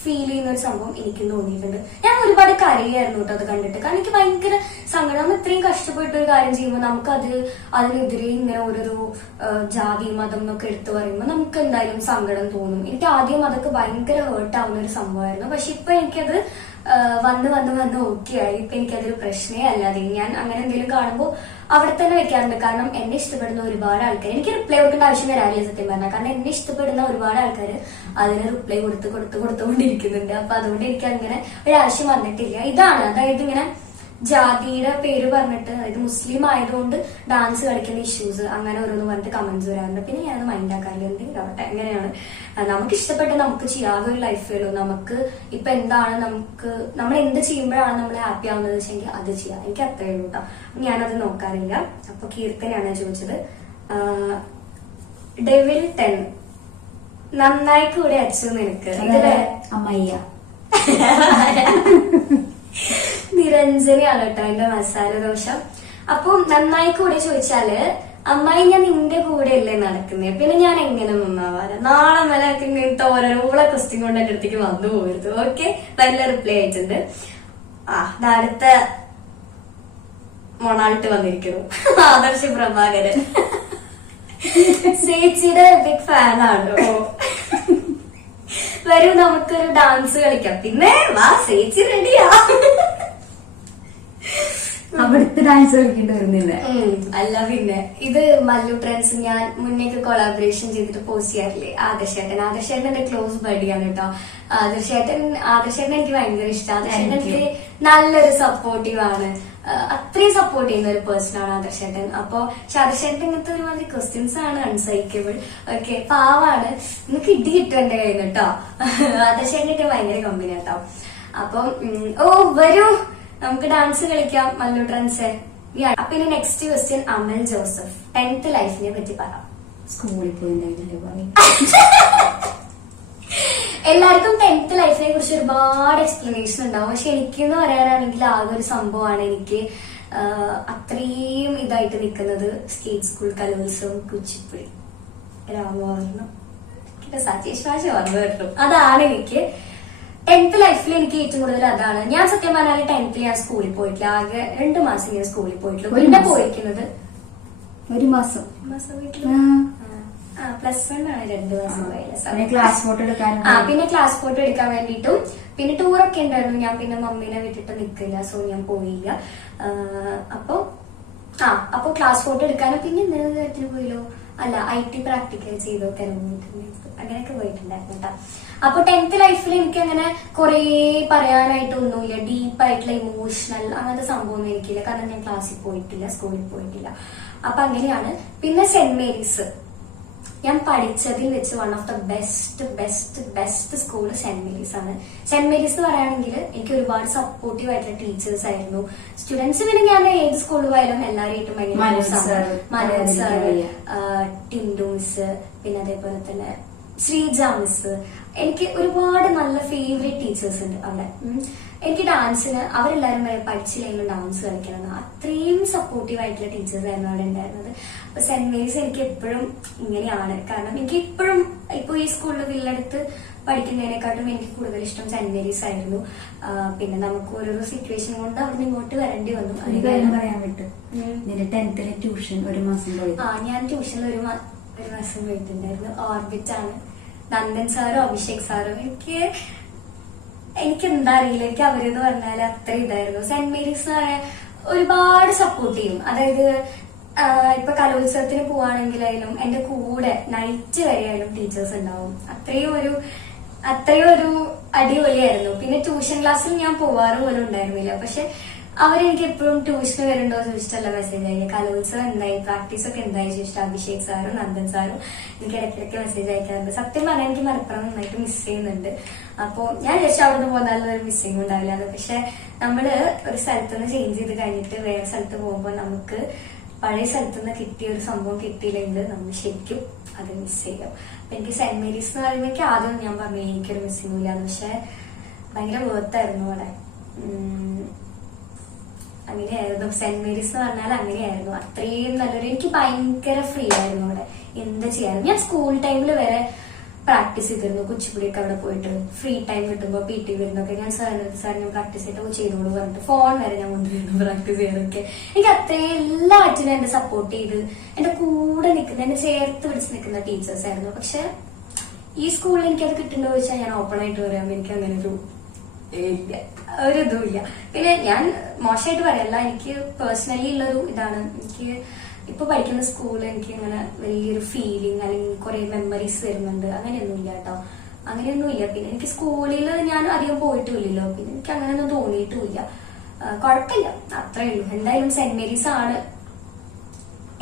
ഫീൽ ചെയ്യുന്ന ഒരു സംഭവം എനിക്കും തോന്നിയിട്ടുണ്ട്. ഞാൻ ഒരുപാട് കരയായിരുന്നു കേട്ടോ അത് കണ്ടിട്ട്. കാരണം എനിക്ക് ഭയങ്കര സങ്കടം. നമ്മൾ ഇത്രയും കഷ്ടപ്പെട്ട് ഒരു കാര്യം ചെയ്യുമ്പോൾ അതിനെതിരെ ഇങ്ങനെ ഓരോരോ ജാതി മതം എന്നൊക്കെ എടുത്തു പറയുമ്പോൾ നമുക്ക് എന്തായാലും സങ്കടം തോന്നും. എനിക്ക് ആദ്യം അതൊക്കെ ഭയങ്കര ഹേർട്ട് ആവുന്ന ഒരു സംഭവമായിരുന്നു. പക്ഷെ ഇപ്പൊ എനിക്കത് വന്ന് ഓക്കെ ആയി. ഇപ്പൊ എനിക്കതൊരു പ്രശ്നമേ അല്ലാതെ ഞാൻ അങ്ങനെ എന്തെങ്കിലും കാണുമ്പോൾ അവിടെ തന്നെ വെക്കാറുണ്ട്. കാരണം എന്നെ ഇഷ്ടപ്പെടുന്ന ഒരുപാട് ആൾക്കാർ, എനിക്ക് റിപ്ലൈ കൊടുക്കേണ്ട ആവശ്യം വരാറില്ല സത്യം പറഞ്ഞാൽ. കാരണം എന്നെ ഇഷ്ടപ്പെടുന്ന ഒരുപാട് ആൾക്കാർ അതിന് റിപ്ലൈ കൊടുത്തുകൊണ്ടിരിക്കുന്നുണ്ട്. അപ്പൊ അതുകൊണ്ട് എനിക്ക് അങ്ങനെ ഒരാവശ്യം വന്നിട്ടില്ല. ഇതാണ്, അതായത് ഇങ്ങനെ ജാതിയുടെ പേര് പറഞ്ഞിട്ട്, അതായത് മുസ്ലിം ആയതുകൊണ്ട് ഡാൻസ് കളിക്കുന്ന ഇഷ്യൂസ് അങ്ങനെ ഓരോന്ന് പറഞ്ഞിട്ട് കമന്റ്സ് വരാറുണ്ട്. പിന്നെ ഞാനത് മൈൻഡ് ആക്കാറില്ല. എന്തെങ്കിലും ആവട്ടെ, എങ്ങനെയാണ് നമുക്ക് ഇഷ്ടപ്പെട്ട് നമുക്ക് ചെയ്യാതെ ഒരു ലൈഫ് ഉള്ളൂ. നമുക്ക് ഇപ്പൊ എന്താണ് നമ്മൾ എന്ത് ചെയ്യുമ്പോഴാണ് നമ്മൾ ഹാപ്പി ആവുന്നത് വെച്ചെങ്കിൽ അത് ചെയ്യാം. എനിക്ക് അത്രയേ ഉള്ളൂ കേട്ടോ. ഞാനത് നോക്കാറില്ല. അപ്പൊ കീർത്തനാണ് ചോദിച്ചത്. ഡെവിൽ 10 നന്നായി കൂടെ അച്ചു നിനക്ക്. അമ്മയ്യ നിരഞ്ജനയാണ് കേട്ടോ എന്റെ മസാല ദോശ. അപ്പൊ നന്നായി കൂടെ ചോദിച്ചാല് അമ്മായി ഞാൻ നിന്റെ കൂടെ അല്ലേ നടക്കുന്നത്, പിന്നെ ഞാൻ എങ്ങനെ നന്നാവാറ്? നാളെ മേലൊക്കെ ഇങ്ങനത്തെ ഓരോരോ ക്വസ്റ്റ്യൻ കൊണ്ട് എന്റെ അടുത്തേക്ക് വന്നു പോകരുത്. ഓക്കെ, നല്ല റിപ്ലൈ ആയിട്ടുണ്ട്. അടുത്ത മൊണാൾട്ട് വന്നിരിക്കുന്നു. ആദർശ് പ്രഭാകരൻ ചേച്ചിയുടെ ബിഗ് ഫാനാണോ? വരൂ നമുക്കൊരു ഡാൻസ് കളിക്കാം. പിന്നെ വാ, ചേച്ചി റെഡിയാ. അവിടുത്തെ ഡാൻസ് കളിക്കേണ്ടി വരുന്നില്ല. അല്ല പിന്നെ ഇത് മല്ലു ട്രെൻഡ്സ് ഞാൻ മുന്നേക്ക് കൊളാബറേഷൻ ചെയ്തിട്ട് പോസ്റ്റ് ചെയ്യാറില്ലേ ആദർശേട്ടൻ എന്റെ ക്ലോസ് ബഡിയാണ് കേട്ടോ. ആദർശേട്ടൻ എനിക്ക് ഭയങ്കര ഇഷ്ടം. ആദർശേട്ടൻ എനിക്ക് നല്ലൊരു സപ്പോർട്ടീവ് ആണ്. അത്രയും സപ്പോർട്ട് ചെയ്യുന്ന ഒരു പേഴ്സൺ ആണ് ആദർശേട്ടൻ. അപ്പൊ ആദർശേട്ടൻ ഇങ്ങനത്തെ ഒരുമാതിരി ക്വസ്റ്റ്യൻസ് ആണ് അൺസൈക്കബിൾ. ഓക്കെ, പാവാണ്. നിങ്ങൾക്ക് ഇടി കിട്ടും എന്റെ കയ്യിൽ നിന്ന് കേട്ടോ. ആദർശേട്ടൻ ഭയങ്കര കമ്പനി കേട്ടോ. അപ്പം വരൂ നമുക്ക് ഡാൻസ് കളിക്കാം മല്ലു ട്രെൻഡ്സ്. അപ്പൊ ഇനി നെക്സ്റ്റ് ക്വസ്റ്റ്യൻ അമൽ ജോസഫ് 10th ലൈഫിനെ പറ്റി പറ. സ്കൂളിൽ പോയി എല്ലാവർക്കും 10th ലൈഫിനെ കുറിച്ച് ഒരുപാട് എക്സ്പ്ലനേഷൻ ഉണ്ടാവും. പക്ഷെ എനിക്കെന്ന് പറയാനാണെങ്കിൽ ആകെ ഒരു സംഭവമാണ് എനിക്ക് അത്രയും ഇതായിട്ട് നിൽക്കുന്നത് സ്റ്റേറ്റ് സ്കൂൾ കലോത്സവം, കുച്ചിപ്പുടി, രാമവർണം, സതീഷ് ഭാഷ വന്നു കേട്ടോ. അതാണ് എനിക്ക് 10th ലൈഫിൽ എനിക്ക് ഏറ്റവും കൂടുതൽ അതാണ്. ഞാൻ സത്യം പറഞ്ഞാൽ 10th ഞാൻ സ്കൂളിൽ പോയിട്ടില്ല. ആകെ 2 മാസം ഞാൻ സ്കൂളിൽ പോയിട്ടുള്ളൂ. പിന്നെ പോയിരിക്കുന്നത് 1 മാസം. +1 ആണ് 2 മാസം പിന്നെ ക്ലാസ് ഫോട്ടോ എടുക്കാൻ പിന്നെ ക്ലാസ് ഫോട്ടോ എടുക്കാൻ വേണ്ടിയിട്ടും പിന്നെ ടൂറൊക്കെ ഉണ്ടായിരുന്നു. ഞാൻ പിന്നെ മമ്മീനെ വിട്ടിട്ട് നിൽക്കില്ല, സോ ഞാൻ പോയില്ല. അപ്പൊ ക്ലാസ് ഫോട്ടോ എടുക്കാനും പിന്നെ എന്തെങ്കിലും കാര്യത്തിന് പോയല്ലോ. അല്ല, IT പ്രാക്ടിക്കൽ ചെയ്തോ അങ്ങനെയൊക്കെ പോയിട്ടുണ്ടായിരുന്നു കേട്ടോ. അപ്പൊ 10th ലൈഫിൽ എനിക്ക് അങ്ങനെ കുറെ പറയാനായിട്ടൊന്നുമില്ല. ഡീപ്പായിട്ടുള്ള ഇമോഷണൽ അങ്ങനത്തെ സംഭവമൊന്നും എനിക്കില്ല. കാരണം ഞാൻ ക്ലാസ്സിൽ പോയിട്ടില്ല, സ്കൂളിൽ പോയിട്ടില്ല. അപ്പൊ അങ്ങനെയാണ്. പിന്നെ സെന്റ് മേരീസ് ഞാൻ പഠിച്ചതിൽ വെച്ച് one of the best school saint Mary's ആണ്. സെന്റ് മേരീസ് എന്ന് പറയുകയാണെങ്കിൽ എനിക്ക് ഒരുപാട് സപ്പോർട്ടീവ് ആയിട്ടുള്ള ടീച്ചേഴ്സ് ആയിരുന്നു. സ്റ്റുഡൻസ് പിന്നെ ഞാൻ ഏത് സ്കൂളിൽ പോയാലും എല്ലാവരെയായിട്ടും മനോജ് സാറ്, ടിൻഡു മിസ്, പിന്നെ അതേപോലെ തന്നെ ശ്രീജ മിസ്. എനിക്ക് ഒരുപാട് നല്ല ഫേവറേറ്റ് ടീച്ചേഴ്സ് ഉണ്ട് അവിടെ. എനിക്ക് ഡാൻസിന് അവരെല്ലാരും പഠിച്ചില്ലെങ്കിലും ഡാൻസ് കളിക്കണം, അത്രയും സപ്പോർട്ടീവ് ആയിട്ടുള്ള ടീച്ചേഴ്സ് ആയിരുന്നു അവിടെ ഉണ്ടായിരുന്നത്. അപ്പൊ സെന്റ് മേരീസ് എനിക്ക് എപ്പോഴും ഇങ്ങനെയാണ്. കാരണം എനിക്ക് ഇപ്പോഴും ഇപ്പൊ ഈ സ്കൂളിൽ വില്ലെടുത്ത് പഠിക്കുന്നതിനെക്കാട്ടും എനിക്ക് കൂടുതൽ ഇഷ്ടം സെന്റ് മേരീസ് ആയിരുന്നു. പിന്നെ നമുക്ക് ഓരോരോ സിറ്റുവേഷൻ കൊണ്ട് അവിടെ ഇങ്ങോട്ട് വരേണ്ടി വന്നു. പറയാൻ പറ്റും. 10th ട്യൂഷൻ 1 മാസം പോയി. ഞാൻ ട്യൂഷനിൽ ഒരു മാസം പോയിട്ടുണ്ടായിരുന്നു. ഓർബിറ്റ് ആണ്. നന്ദൻ സാറും അഭിഷേക് സാറും എനിക്ക് എന്താ അറിയില്ല, എനിക്ക് അവരെന്ന് പറഞ്ഞാൽ അത്ര ഇതായിരുന്നു. സെന്റ് മേരീസ് എന്ന് പറയാൻ ഒരുപാട് സപ്പോർട്ട് ചെയ്യും. അതായത് ഇപ്പൊ കലോത്സവത്തിന് പോവാണെങ്കിലായാലും എന്റെ കൂടെ നൈറ്റ് വരെയായാലും ടീച്ചേഴ്സ് ഉണ്ടാവും. അത്രയും ഒരു അടിപൊളിയായിരുന്നു. പിന്നെ ട്യൂഷൻ ക്ലാസ്സിൽ ഞാൻ പോവാറ് പോലും ഉണ്ടായിരുന്നില്ല. പക്ഷെ അവരെനിക്ക് എപ്പോഴും ട്യൂഷന് വരുന്നുണ്ടോ ചോദിച്ചിട്ടല്ല മെസ്സേജ് അയക്കുക. കലോത്സവം എന്തായി, പ്രാക്ടീസ് ഒക്കെ എന്തായി ചോദിച്ചിട്ട് അഭിഷേക് സാറും നന്ദൻ സാറും എനിക്ക് ഇടയ്ക്കിടയ്ക്ക് മെസ്സേജ് അയക്കാറുണ്ട്. സത്യം പറഞ്ഞാൽ എനിക്ക് മലപ്പുറം നന്നായിട്ട് മിസ് ചെയ്യുന്നുണ്ട്. അപ്പൊ ഞാൻ വിചാരിച്ചു അവിടെ നിന്ന് പോന്നാലും ഒരു മിസ്സിങ് ഉണ്ടാവില്ല. പക്ഷെ നമ്മള് ഒരു സ്ഥലത്ത് നിന്ന് ചേഞ്ച് ചെയ്ത് കഴിഞ്ഞിട്ട് വേറെ സ്ഥലത്ത് പോകുമ്പോൾ നമുക്ക് പഴയ സ്ഥലത്ത് നിന്ന് കിട്ടിയ ഒരു സംഭവം കിട്ടിയില്ലെങ്കിൽ നമ്മൾ ശരിക്കും അത് മിസ് ചെയ്യും. അപ്പൊ എനിക്ക് സെന്റ് മേരീസ് എന്ന് പറയുമ്പോൾ എനിക്ക് ആദ്യം ഞാൻ പറഞ്ഞു എനിക്കൊരു മിസ്സിംഗ് ഇല്ലാന്ന്. പക്ഷെ ഭയങ്കര വേർത്തായിരുന്നു അവിടെ. അങ്ങനെയായിരുന്നു സെന്റ് മേരീസ് എന്ന് പറഞ്ഞാൽ. അങ്ങനെയായിരുന്നു. അത്രയും നല്ലൊരു, എനിക്ക് ഭയങ്കര ഫ്രീ ആയിരുന്നു അവിടെ. എന്ത് ചെയ്യാനും ഞാൻ സ്കൂൾ ടൈമിൽ വരെ പ്രാക്ടീസ് ചെയ്തിരുന്നു. കുച്ചിപ്പുടിയൊക്കെ അവിടെ പോയിട്ട് ഫ്രീ ടൈം കിട്ടുമ്പോൾ PT വരുന്നൊക്കെ ഞാൻ സാർ ഞാൻ പ്രാക്ടീസ് ചെയ്തോളൂ പറഞ്ഞിട്ട് ഫോൺ വരെ ഞാൻ കൊണ്ടുവരുന്നു പ്രാക്ടീസ് ചെയ്യാനൊക്കെ. എനിക്ക് അത്രയും എല്ലാറ്റിനും എന്നെ സപ്പോർട്ട് ചെയ്ത് എന്റെ കൂടെ നിൽക്കുന്ന, എന്നെ ചേർത്ത് പിടിച്ച് നിൽക്കുന്ന ടീച്ചേഴ്സ് ആയിരുന്നു. പക്ഷെ ഈ സ്കൂളിൽ എനിക്കത് കിട്ടുന്നുണ്ടോ ചോദിച്ചാൽ ഞാൻ ഓപ്പൺ ആയിട്ട് പറയാം, എനിക്ക് അങ്ങനെ ഒരു ഇതുമില്ല. പിന്നെ ഞാൻ മോശമായിട്ട് പറയല്ല, എനിക്ക് പേഴ്സണലി ഉള്ളൊരു ഇതാണ്. എനിക്ക് ഇപ്പൊ പഠിക്കുന്ന സ്കൂളിൽ എനിക്ക് ഇങ്ങനെ വലിയൊരു ഫീലിംഗ് അല്ലെങ്കിൽ കുറെ മെമ്മറീസ് വരുന്നുണ്ട്. അങ്ങനെയൊന്നുമില്ല കേട്ടോ, അങ്ങനെയൊന്നുമില്ല. പിന്നെ എനിക്ക് സ്കൂളിൽ ഞാൻ അധികം പോയിട്ടുമില്ലല്ലോ, പിന്നെ എനിക്ക് അങ്ങനെയൊന്നും തോന്നിയിട്ടുമില്ല. കുഴപ്പമില്ല, അത്രേ ഉള്ളൂ. എന്തായാലും സെന്റ് മേരീസ് ആണ്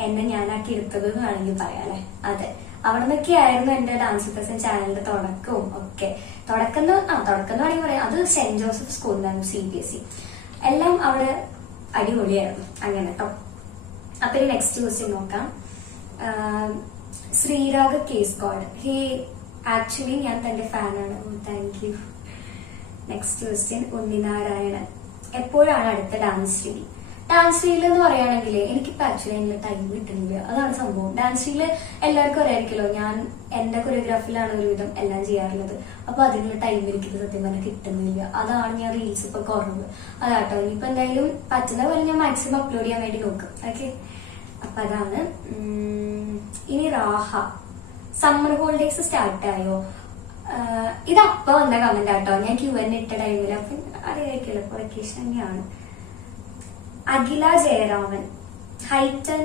എന്നെ ഞാനാക്കി എടുത്തത് എന്ന് വേണമെങ്കിൽ പറയാം അല്ലെ. അതെ, അവിടെ നിന്നൊക്കെ ആയിരുന്നു എന്റെ ഡാൻസ് പ്രസൻ ചാനലിന്റെ തുടക്കവും ഒക്കെ. തുടക്കം എന്ന് വേണമെങ്കിൽ പറയാം. അത് സെന്റ് ജോസഫ് സ്കൂളിലായിരുന്നു, CBSE. എല്ലാം അവിടെ അടിപൊളിയായിരുന്നു. അങ്ങനെ കേട്ടോ. അപ്പൊ നെക്സ്റ്റ് ക്വസ്റ്റ്യൻ നോക്കാം. Sreerag case God. ആക്ച്വലി ഞാൻ തന്റെ ഫാനാണ്. Thank you. Next question Unninarayanan. എപ്പോഴാണ് അടുത്ത ഡാൻസ് റീൽ? ഡാൻസ് റീൽ എന്ന് പറയുകയാണെങ്കിൽ എനിക്കിപ്പോ ആക്ച്വലി അതിനുള്ള ടൈം കിട്ടുന്നില്ല. അതാണ് സംഭവം. ഡാൻസ് റീല് എല്ലാവർക്കും അറിയായിരിക്കല്ലോ, ഞാൻ എന്റെ കൊറിയോഗ്രാഫിലാണ് ഒരുവിധം എല്ലാം ചെയ്യാറുള്ളത്. അപ്പൊ അതിനുള്ള ടൈം എനിക്ക് സത്യം പറഞ്ഞാൽ കിട്ടുന്നില്ല. അതാണ് ഞാൻ റീൽസ് ഇപ്പൊ കുറവ്. അതാട്ടോ, ഇനിയിപ്പോ എന്തായാലും പറ്റുന്ന പോലെ ഞാൻ മാക്സിമം അപ്ലോഡ് ചെയ്യാൻ വേണ്ടി നോക്കും. ഓക്കെ, അപ്പൊ അതാണ്. ഇനി രാഹ, സമ്മർ ഹോളിഡേസ് സ്റ്റാർട്ട് ആയോ? ഇത് അപ്പ വന്ന കമന്റ് ആട്ടോ, ഞാൻ Q&A ഇട്ട ടൈമിൽ. അപ്പൊ അറിയായിരിക്കല്ലോ, ഇപ്പൊ വെക്കേഷൻ തന്നെയാണ്. അഖില ജയരാമൻ, ഹൈറ്റ്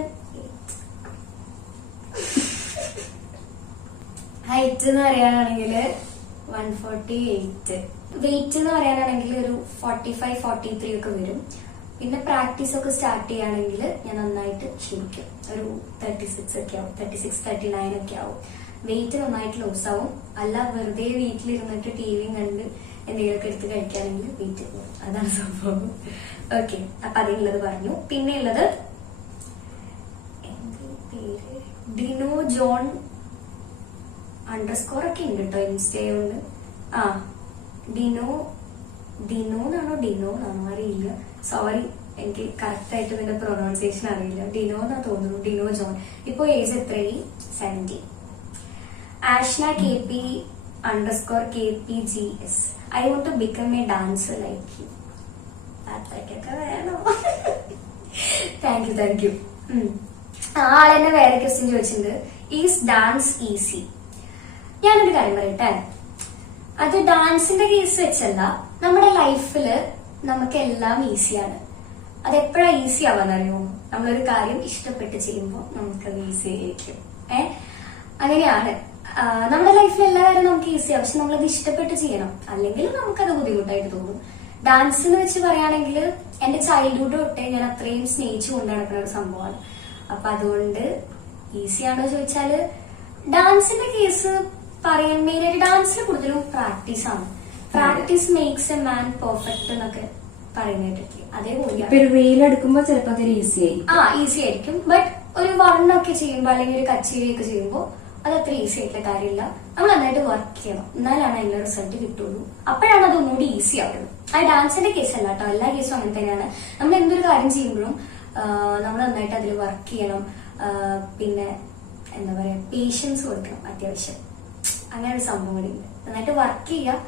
എന്ന് പറയാനാണെങ്കിൽ 148. വെയിറ്റ് എന്ന് പറയാനാണെങ്കിൽ ഒരു 45-43 ഒക്കെ വരും. പിന്നെ പ്രാക്ടീസ് ഒക്കെ സ്റ്റാർട്ട് ചെയ്യുകയാണെങ്കിൽ ഞാൻ നന്നായിട്ട് ക്ഷമിക്കും, ഒരു 36 ഒക്കെ ആവും, 36-39 ഒക്കെ ആവും. വെയിറ്റ് നന്നായിട്ട് ലോസ് ആവും. അല്ല വെറുതെ വീട്ടിലിരുന്നിട്ട് TV കണ്ട് എന്തെങ്കിലുമൊക്കെ എടുത്ത് കഴിക്കുകയാണെങ്കിൽ വെയിറ്റ് പോകും. അതാണ് സംഭവം. ഓക്കെ, അപ്പൊ അതിനുള്ളത് പറഞ്ഞു. പിന്നെ ഉള്ളത് പേര് ഡിനോ ജോൺ _ ഒക്കെ ഉണ്ട് കേട്ടോ ഇൻസ്റ്റയുണ്ട്. ഡിനോ എന്നാണോ അറിയില്ല, സോറി, എനിക്ക് കറക്റ്റ് ആയിട്ട് ഇതിന്റെ പ്രൊനൗൺസിയേഷൻ അറിയില്ല. ഡിനോ എന്നാ തോന്നുന്നു, ഡിനോ ജോൺ. ഇപ്പൊ ഏജ് എത്രയായി? 70. Ashna KP _KPGS. I want to become a dancer like you. അത്രയ്ക്കൊക്കെ വേണോ? Thank you. ആളെന്നെ വേറെ ക്വസ്റ്റ്യൻ ചോദിച്ചിട്ടുണ്ട്. Is dance easy? ഞാനൊരു കാര്യം പറയട്ടെ, അത് ഡാൻസിന്റെ കേസ് വെച്ചല്ല, നമ്മുടെ ലൈഫില് നമുക്കെല്ലാം ഈസിയാണ്. അതെപ്പോഴാ ഈസി ആവാന്നറിയോ? നമ്മളൊരു കാര്യം ഇഷ്ടപ്പെട്ട് ചെയ്യുമ്പോൾ നമുക്കത് ഈസി ആയിരിക്കും. അങ്ങനെയാണ് നമ്മുടെ ലൈഫിൽ എല്ലാ കാര്യം നമുക്ക് ഈസിയാണ്. പക്ഷെ നമ്മളത് ഇഷ്ടപ്പെട്ട് ചെയ്യണം, അല്ലെങ്കിൽ നമുക്കത് ബുദ്ധിമുട്ടായിട്ട് തോന്നും. ഡാൻസ് എന്ന് വെച്ച് പറയുകയാണെങ്കിൽ എന്റെ ചൈൽഡ്ഹുഡ് തൊട്ടേ ഞാൻ അത്രയും സ്നേഹിച്ചു കൊണ്ട് നടക്കുന്ന ഒരു സംഭവമാണ്. അപ്പൊ അതുകൊണ്ട് ഈസിയാണോ ചോദിച്ചാല്, ഡാൻസിന്റെ കേസ് പറയാൻ മെയിനായിട്ട് ഡാൻസിൽ കൂടുതലും പ്രാക്ടീസ് ആണ്. Practice makes a man perfect എന്നൊക്കെ പറയുന്നതായിട്ടൊക്കെ അതേപോലെ റീലെടുക്കുമ്പോ ചിലപ്പോ അതൊരു ഈസി ഈസി ആയിരിക്കും. ബട്ട് ഒരു വണ്ണൊക്കെ ചെയ്യുമ്പോ അല്ലെങ്കിൽ ഒരു കച്ചേരി ഒക്കെ ചെയ്യുമ്പോ അത് അത്ര ഈസി ആയിട്ടുള്ള കാര്യമില്ല. നമ്മൾ നന്നായിട്ട് വർക്ക് ചെയ്യണം, എന്നാലാണ് അതിന്റെ റിസൾട്ട് കിട്ടുള്ളൂ. അപ്പോഴാണ് അത് ഒന്നുകൂടി ഈസി ആവുന്നത്. ആ ഡാൻസിന്റെ കേസ് അല്ല കേട്ടോ, എല്ലാ കേസും അങ്ങനെ തന്നെയാണ്. നമ്മൾ എന്തൊരു കാര്യം ചെയ്യുമ്പോഴും നമ്മൾ നന്നായിട്ട് അതിൽ വർക്ക് ചെയ്യണം. പിന്നെ എന്താ പറയാ, പേഷ്യൻസ് കൊടുക്കണം അത്യാവശ്യം. അങ്ങനെ ഒരു സംഭവം കൂടി ഉണ്ട്. നന്നായിട്ട് വർക്ക് ചെയ്യുക.